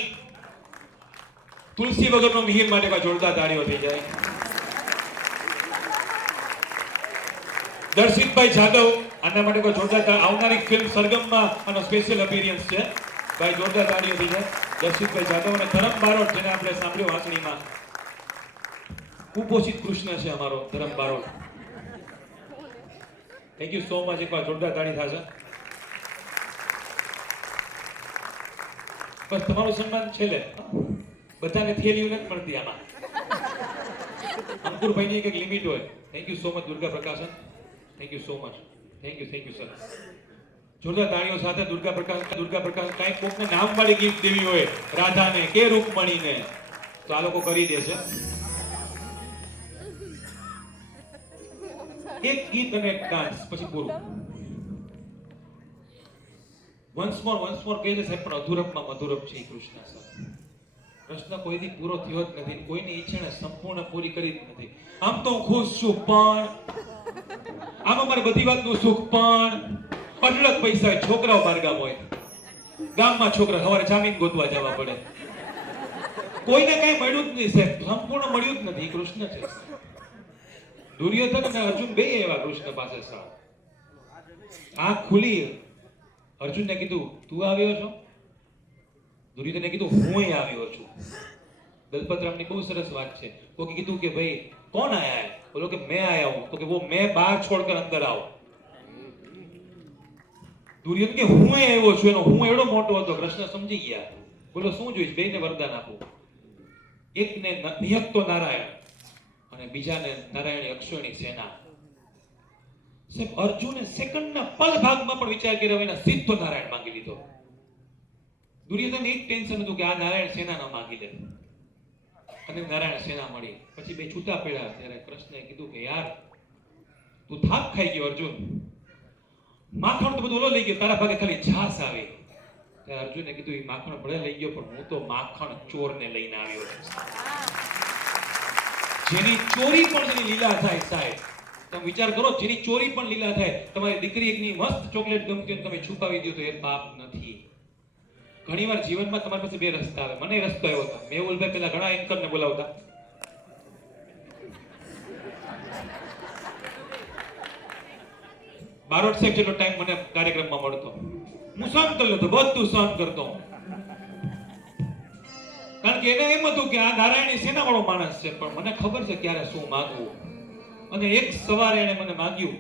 તુલસી વગરનો મિહિર માટે કોઈ જોરદાર તાળીઓ થઈ જાય દર્શિતભાઈ જાદવ આના માટે કોઈ જોરદાર આવનારી ફિલ્મ સરગમમાં આનો સ્પેશિયલ અપીરિયન્સ છે ભાઈ જોરદાર તાળીઓ થઈ જાય દર્શિતભાઈ જાદવ અને ધરમ બારોટ જેને આપણે સાંભળ્યું વાંસળીમાં કુપોષિત કૃષ્ણ છે અમારો Dharam Barot thank you so much એકવાર જોરદાર તાળી થશે બસ તમારું સન્માન છેલ્લે બધાને થેલીઓ નથી મળતી આમાં અંકુરભાઈની એક લિમિટ હોય thank you so much Durga Prakashan thank you so much thank you sir જોરદાર તાળીઓ સાથે દુર્ગા પ્રકાશ કાંઈ કોકને નામ વાળી ગીત દેવી હોય રાધાને કે રૂકમણીને તો આ લોકો કરી દેશે એક ગીત અને એક ડાન્સ પછી પૂરું વન્સ મોર કહે છે સાહેબ પણ અધૂરપમાં મધુરપ છે કૃષ્ણ સર પ્રશ્ન કોઈથી પૂરો થયો જ નથી કોઈની ઈચ્છાને સંપૂર્ણ પૂરી કરી જ નથી આમ તો હું ખુશ છું પણ આમ અમારે બધી વાતનું સુખ પણ અઢળક પૈસા હોય છોકરાઓ બારગામ હોય ગામમાં છોકરા સવારે જામીન ગોતવા જવા પડે કોઈને કઈ મળ્યું જ નહીં સાહેબ સંપૂર્ણ મળ્યું જ નથી કૃષ્ણ છે દુર્યોધન અને અર્જુન બે એવા કૃષ્ણ પાસે સર આંખ ખુલી અર્જુનને કીધું તું આવ્યો છો દુર્યોધને કીધું હું આવ્યો છું દલપતરામની બહુ સરસ વાત છે કોકે કીધું કે ભાઈ कौन आया है बोलो कि मैं आया हूं तो कि वो मैं बाहर छोड़कर अंदर आओ दुर्योधन के હું આવ્યો છું એનો હું એડો મોટો હતો કૃષ્ણ સમજી ગયા બોલો શું જોઈશ બેને વરદાન આપો એકને નિહત તો નારાયણ અને બીજાને નારાયણી અક્ષોણી સેના સાહેબ અર્જુને સેકન્ડના પલ ભાગમાં પણ વિચાર કર્યો એના સીધો નારાયણ માંગી લીધો દુર્યોધન એક ટેન્શન હતું કે આ નારાયણ સેના ન માંગી લે અને નારાયણ સેના મળી પછી બે છૂટા પડ્યા ત્યારે કૃષ્ણએ કીધું કે યાર તું થાક ખાઈ ગયો અર્જુન માથાનું તો બધું ઓલો લઈ ગયો તારા ભાગે ખાલી છાસ આવી ત્યારે અર્જુને કીધું એ માખણ ભલે લઈ ગયો પણ હું તો માખણ ચોરને લઈને આવ્યો છું. જેની ચોરી પણ જેની લીલા થાય સાહેબ, તમે વિચાર કરો, જેની ચોરી પણ લીલા થાય. તમારી દીકરી એકની મસ્ત ચોકલેટ ગમતી હોય તમે છુપાવી દો તો એ પાપ નથી. ઘણીવાર જીવનમાં તમારી પાસે બે રસ્તા આવે. મને રસ્તો આવ્યો હતો. મેહુલભાઈ પેલા ઘણા એન્કરને બોલાવતા. બારોટ સાહેબ જેટલો ટાઈમ મને કાર્યક્રમમાં મળતો, હું સહન કરી લેતો, બધું સહન કરતો. કારણ કે એને એમ હતું કે આ નારાયણી સેના વાળો માણસ છે, પણ મને ખબર છે ક્યારે શું માંગવું. અને એક સવારે એને મને માંગ્યું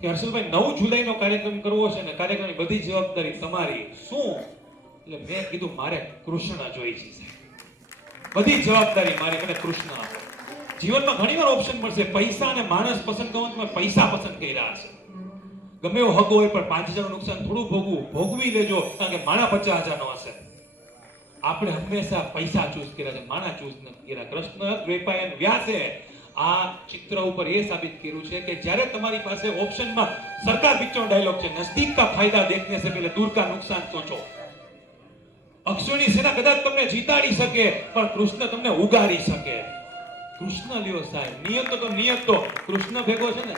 કે હર્ષલભાઈ 9 જુલાઈનો કાર્યક્રમ કરવો છે ને કાર્યક્રમની બધી જવાબદારી તમારી. શું? એટલે મેં કીધું મારે કૃષ્ણ જોઈ છે સાહેબ, બધી જવાબદારી મારી, મને કૃષ્ણ આપો. જીવનમાં ઘણીવાર ઓપ્શન મળશે, પૈસા અને માણસ પસંદ કરવાનું. તમે પૈસા પસંદ કર્યા છે, ગમે એવો હગો હોય પણ 5,000 નું નુકસાન થોડું ભોગવી લેજો, કારણ કે માણા 50,000 નો હશે. આપણે હંમેશા પૈસા ચૂઝ કર્યા છે, માણા ચૂઝ નથી કર્યા. કૃષ્ણ દ્વૈપાયન વ્યાસે આ ચિત્ર ઉપર એ સાબિત કર્યું છે કે જ્યારે તમારી પાસે ઓપ્શનમાં સરકાર પિક્ચરનો ડાયલોગ છે, નજદીક કા ફાયદા દેખને સે પહેલે દૂર કા નુકસાન સોચો. અક્ષોની સેના કદાચ તમને જીતાડી શકે પણ કૃષ્ણ તમને ઉગારી શકે. કૃષ્ણ લ્યો સાહેબ, નિયત તો નિયત તો કૃષ્ણ ભેગો છે ને.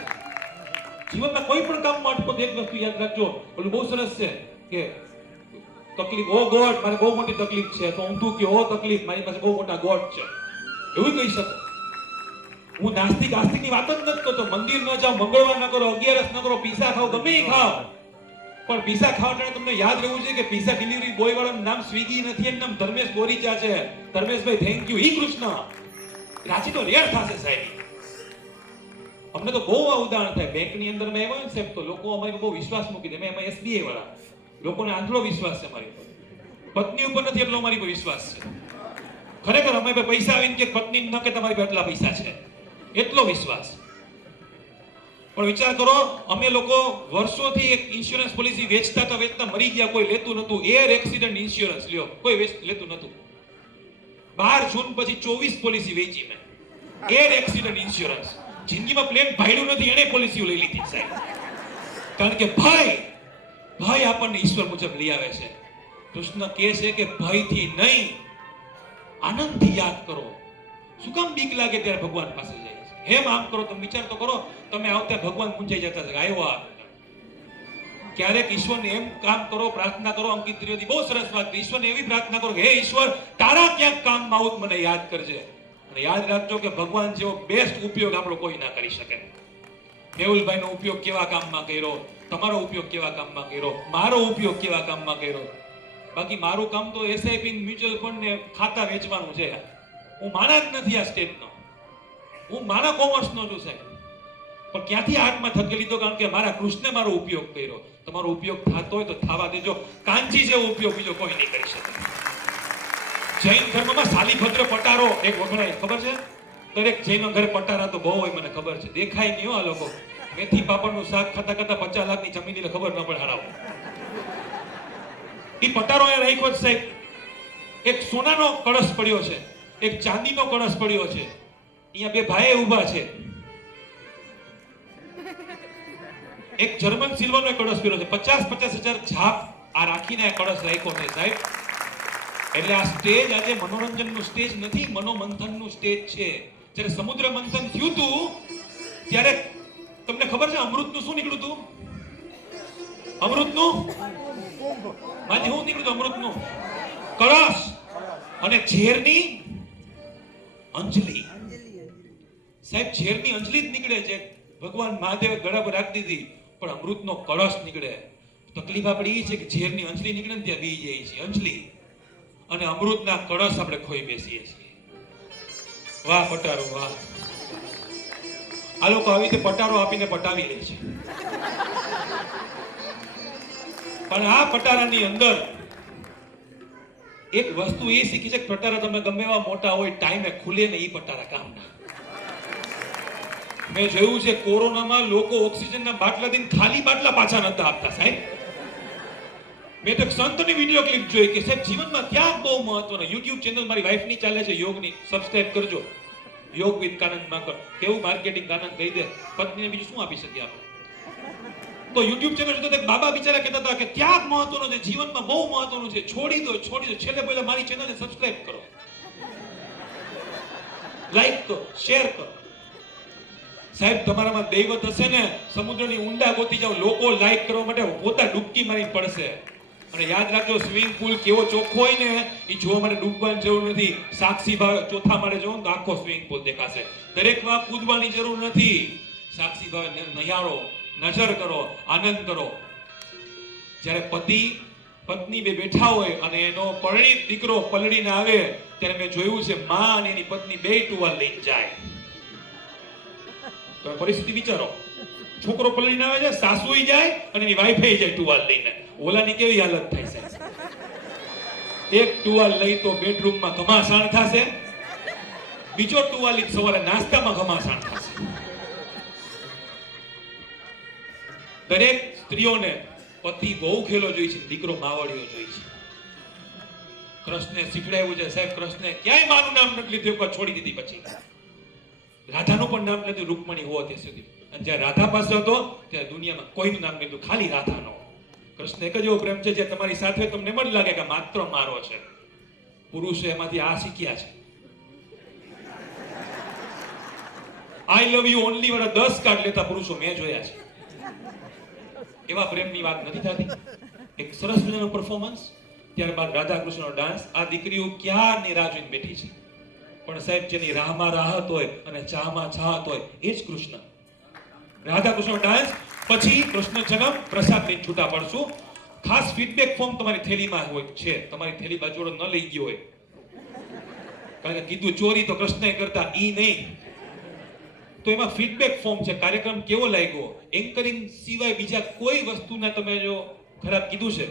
જીવનમાં કોઈ પણ કામમાં અટકો એક વસ્તુ યાદ રાખજો. ઓલું બહુ સરસ છે કે તકલીફ, ઓ ગોડ મારે બહુ મોટી તકલીફ છે, તો ઊંધું કે ઓ તકલીફ મારી પાસે બહુ મોટા ગોડ છે, એવું કહી શકો. હું નાસ્તિક આસ્તિકની વાત જ નથી કરતો. મંદિર ન જાઓ, મંગળવાર ન કરો, 11 ન કરો, પીઝા ખાઓ, ગમે એ ખાઓ, પણ પીઝા ખાવા માટે તમને યાદ રહેવું છે કે પીઝા ડિલિવરી બોય વાળાનું નામ સ્વિગી નથી, એનું નામ ધર્મેશ બોરીચા છે. Dharmeshbhai thank you. ઈ કૃષ્ણ રાજી તો રેર થશે સાહેબ. અમને તો બહુ આ ઉદાહરણ થાય. બેંકની અંદર મેં આવ્યો ને સાહેબ તો લોકો અમારી બહુ વિશ્વાસ મૂકી દે. મેં એમાં SBI વાળા લોકોને આંધળો વિશ્વાસ છે મારી ઉપર. પત્ની ઉપર નથી એટલો મારી પર વિશ્વાસ છે. ખરેખર અમારી પાસે પૈસા આવીને કે પત્ની ન કે તમારી પાસે એટલા પૈસા છે, એટલો વિશ્વાસ. પણ વિચાર કરો, અમે લોકો વર્ષોથી એક ઇન્સ્યોરન્સ પોલિસી વેચતા મરી ગયા, કોઈ લેતું નતું. એર એક્સિડન્ટ ઇન્સ્યોરન્સ લ્યો, કોઈ લેતું નતું. 12 જૂન પછી 24 પોલિસી વેચી મેં, એર એક્સિડન્ટ ઇન્સ્યોરન્સ. જિંદગીમાં પ્લેન ભાડ્યું નથી, એને પોલિસીઓ લઈ લીધી સાહેબ. કારણ કે ભાઈ આપણને ઈશ્વર મુજબ લઈ આવે છે. કૃષ્ણ કહે છે કે ભયથી નહીં, આનંદથી યાદ કરો. શું કામ બીક લાગે ત્યારે ભગવાન પાસે જાય છે? હેમ આમ કરો, તમે વિચાર તો કરો, તમે આવતા ભગવાન મૂંઝાઈ જતા છે, આવ્યો આ. ક્યારેક ઈશ્વરને એમ કામ કરો, પ્રાર્થના કરો. અંકિત ત્રિવેદી બહુ સરસ વાત કરી. ઈશ્વરને એવી પ્રાર્થના કરો કે હે ઈશ્વર, તારા ક્યાંક કામમાં આવું મને યાદ કરજે. અને યાદ રાખજો કે ભગવાન જેવો બેસ્ટ ઉપયોગ આપણો કોઈ ના કરી શકે. મેહુલભાઈનો ઉપયોગ કેવા કામમાં કર્યો, તમારો ઉપયોગ કેવા કામમાં કર્યો, મારો ઉપયોગ કેવા કામમાં કર્યો. બાકી મારું કામ તો SIP મ્યુચ્યુઅલ ફંડ ને ખાતા વેચવાનું છે. હું માણા જ નથી આ સ્ટેટનો, હું માણા કોમર્સનો છું સાહેબ. પણ ક્યાંથી આર્ટમાં થકી લીધો? કારણ કે મારા કૃષ્ણે મારો ઉપયોગ કર્યો. તમારો ઉપયોગ થતો હોય તો થવા દેજો. કાંચી જેવો ઉપયોગ બીજો કોઈ નહીં કરી શકે. જૈન ધર્મમાં શાલીભદ્ર પટારો એક વખણાય, ખબર છે? દરેક જૈનો ઘરે પટારા તો બહુ હોય, મને ખબર છે. દેખાય નહીં આ લોકો. મેથી પાપડનું શાક ખાતા 50 લાખની જમીન એટલે ખબર ન પડે હારાવ. ઈ પટારો એ રાખ્યો છે સાહેબ. એક સોનાનો કળશ પડ્યો છે, એક ચાંદીનો કળશ પડ્યો છે. અહીંયા બે ભાઈ ઊભા છે. એક જર્મન સિલ્વરનો કળશ પડ્યો છે. 50,000 છાપ આ રાખીને આ કળશ રાખ્યો છે સાહેબ. એટલે આ સ્ટેજ આજે મનોરંજનનું સ્ટેજ નથી, મનોમંથનનું સ્ટેજ છે. જ્યારે સમુદ્ર મંથન થયું હતું ત્યારે તમને ખબર છે અમૃતનું શું નીકળ્યું હતું? અમૃતનું માંથી શું નીકળ્યું? અમૃતનું કળશ અને ઝેરની અંજલિ. સાહેબ ઝેરની અંજલિ જ નીકળે છે. ભગવાન મહાદેવે ગળા પર રાખી દીધી, પણ અમૃતનો કળશ નીકળે. તકલીફ આપણી એ છે કે ઝેરની અંજલિ નીકળે ને ત્યાં બી જાય છે અંજલિ, અને અમૃતના કળશ આપણે ખોઈ બેસીએ છીએ. વાહ પટારો વાહ. આ લોકો આવી રીતે પટારો આપીને પટાવી લે છે. પણ આ પટારાની અંદર એક વસ્તુ એ શીખી છે કે પટારા તમે ગમે એવા મોટા હોય, ટાઈમે ખુલે ને એ પટારા કામના. મેં જોયું છે કોરોનામાં લોકો ઓક્સિજનના બાટલા દઈને ખાલી બાટલા પાછા નતા આપતા સાહેબ. મેં તો સંતની વિડિયો ક્લિપ જોઈ કે સાહેબ જીવનમાં ત્યાગ બહુ મહત્વનો. YouTube ચેનલ મારી વાઈફની ચાલે છે યોગની, સબસ્ક્રાઇબ કરજો. યોગ વિથ કાનંદ માકર. કેવું માર્કેટિંગ કાનંદ કહી દે. પત્નીને બીજું શું આપી શકીએ આપણે? તો YouTube ચેનલ જોતા એક બાબા બિચારા કહેતા હતા કે ત્યાગ મહત્વનો છે, જીવનમાં બહુ મહત્વનું છે, છોડી દો. છેલ્લે બોલે મારી ચેનલને સબસ્ક્રાઇબ કરો, લાઈક કરો, શેર કરો. સાહેબ તમારામાં દૈવત હશે ને, સમુદ્રની ઊંડા ગોતી જાઓ, લોકો લાઈક કરવા માટે પોતા ડૂબકી મારી પડશે. અને યાદ રાખજો, સ્વિમિંગ પુલ કેવો ચોખ્ખો હોય ને એ જોવા માટે ડૂબવાની જરૂર નથી. સાક્ષી ભાવે ચોથા માળે જોવો ને તો આખો સ્વિમિંગ પુલ દેખાશે. દરેકમાં કૂદવાની જરૂર નથી. સાક્ષી ભાવે નિહાળો, નજર કરો, આનંદ કરો. જ્યારે પતિ પત્ની બે બેઠા હોય અને એનો પરણિત દીકરો પલળીને આવે ત્યારે મેં જોયું છે માં અને એની પત્ની બે ટુવાલ લઈને જાય. તો પરિસ્થિતિ વિચારો, છોકરો પલળીને આવે છે, સાસુઈ જાય અને એની વાઈફ જાય ટુવાલ લઈને. ઓલાની કેવી હાલત થાય છે? એક ટુવાલ લઈ તો બેડરૂમમાં ઘમાસાણ થશે, બીજો ટુવાલ લઈ સવારે નાસ્તામાં ઘમાસાણ થશે. દરેક સ્ત્રીઓને પતિ બહુ ખેલો જોઈ છે, દીકરો માવડિયો જોઈ છે. કૃષ્ણે શીખડાવ્યું છે સાહેબ, કૃષ્ણે ક્યાંય માનું નામ નથી લીધું, એકવાર છોડી દીધી પછી. રાધાનું પણ નામ લીધું, રૂકમણી હોવા ત્યાં સુધી. અને જ્યારે રાધા પાસે હતો ત્યારે દુનિયામાં કોઈનું નામ લીધું, ખાલી રાધાનો. કૃષ્ણ એક જ એવો પ્રેમ છે જે તમારી સાથે તમને એમ જ લાગે કે માત્ર મારો છે. પુરુષો એમાંથી આ શીખ્યા છે. આઈ લવ યુ ઓનલી વાળા 10 કાર્ડ લેતા પુરુષો મેં જોયા છે. એવા પ્રેમની વાત નથી થતી. એક સરસ મજાનું પરફોર્મન્સ, ત્યારબાદ રાધા કૃષ્ણનો ડાન્સ. આ દીકરીઓ ક્યારની રાહ જોઈને બેઠી છે, પણ સાહેબ જેની રાહમાં રાહત હોય અને ચાહમાં ચાહત હોય એ જ કૃષ્ણ. રાધા કૃષ્ણનો ડાન્સ પછી કૃષ્ણ જન્મ પ્રસાદ લઈને છૂટા પડશું. ખાસ ફીડબેક ફોર્મ તમારી થેલીમાં હોય છે, તમારી થેલી બાજુ ન લઈ ગયો હોય, કારણ કે કીધું ચોરી તો કૃષ્ણએ કરતા ઈ નહીં. તો એમાં ફીડબેક ફોર્મ છે, કાર્યક્રમ કેવો લાગ્યો, એન્કરિંગ સિવાય બીજા કોઈ વસ્તુના તમે જો ખરાબ કીધું છે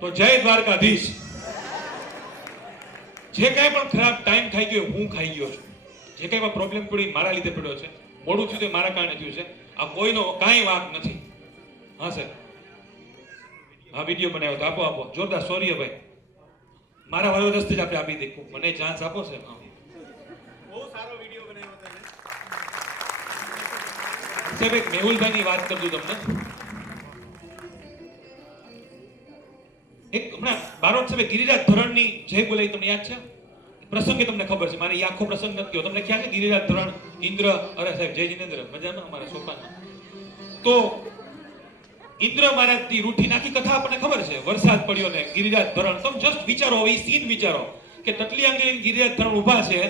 તો જય દ્વારકાધીશ. જે કાંઈ પણ ખરાબ ટાઈમ ખાઈ ગયો હું ખાઈ ગયો છું. જે કાંઈ પણ પ્રોબ્લેમ પડી મારા લીધે પડ્યો છે, મોડું થયું તો મારા કારણે થયું છે. આ કોઈનો કાંઈ વાંક નથી. હા સર, હા વિડીયો બનાવ્યો તો આપો જોરદાર. સોરી ભાઈ, મારા વાળો રસ્તે જ આપણે આપી દે, મને ચાન્સ આપો છે. હા સાહેબ, એક મેહુલભાઈની વાત કરજો તમને. એક હમણાં બારોટ સાહેબ ગિરિરાજ ધરણની જય બોલાઈ, તમને યાદ છે? પ્રસંગે તમને ખબર છે, મારે એ આખો પ્રસંગ નથી કહ્યો. તમને ખ્યાલ છે ગિરિરાજ ધરણ, ઇન્દ્ર, અરે સાહેબ જય જિનેન્દ્ર મજામાં અમારા સોપાનમાં. તો ઇન્દ્ર મહારાજની રૂઠી નાખી કથા આપણને ખબર છે. વરસાદ પડ્યો ને ગિરિરાજ ધરણ, તમે જસ્ટ વિચારો, એ સીન વિચારો કે ટટલી આંગળી ગિરિરાજ ધરણ ઊભા છે.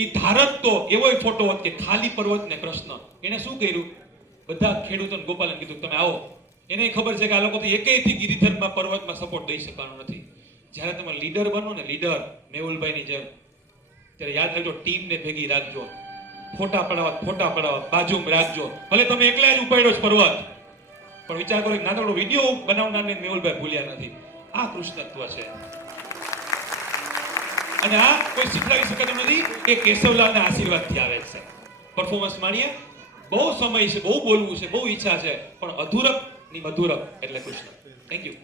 એ ધારત તો એવોય ફોટો હોત કે ખાલી પર્વત ને કૃષ્ણ. એને શું કર્યું? બધા ખેડૂતોને ગોપાલને કીધું તમે આવો. એને ખબર છે કે આ લોકો એકેયથી ગિરિધરમાં પર્વતમાં સપોર્ટ દઈ શકવાનો નથી. જ્યારે તમે લીડર બનો ને, લીડર મેહુલભાઈની જેમ, ત્યારે યાદ રાખજો ટીમને ભેગી રાખજો. ફોટા પડાવવા બાજુમાં રાખજો. ભલે તમે એકલા જ ઉપાડ્યો છે પર્વત, પણ વિચાર કરો નાનકડો વિડીયો બનાવનારને મેહુલભાઈ ભૂલ્યા નથી. આ કૃષ્ણત્વ છે. અને આ કોઈ શીખડાવી શકાતું નથી, એ કેશવલાલના આશીર્વાદથી આવે છે. પરફોર્મન્સ માણીએ. બહુ સમય છે, બહુ બોલવું છે, બહુ ઈચ્છા છે, પણ અધૂરક ની મધુરક એટલે કૃષ્ણ. Thank you.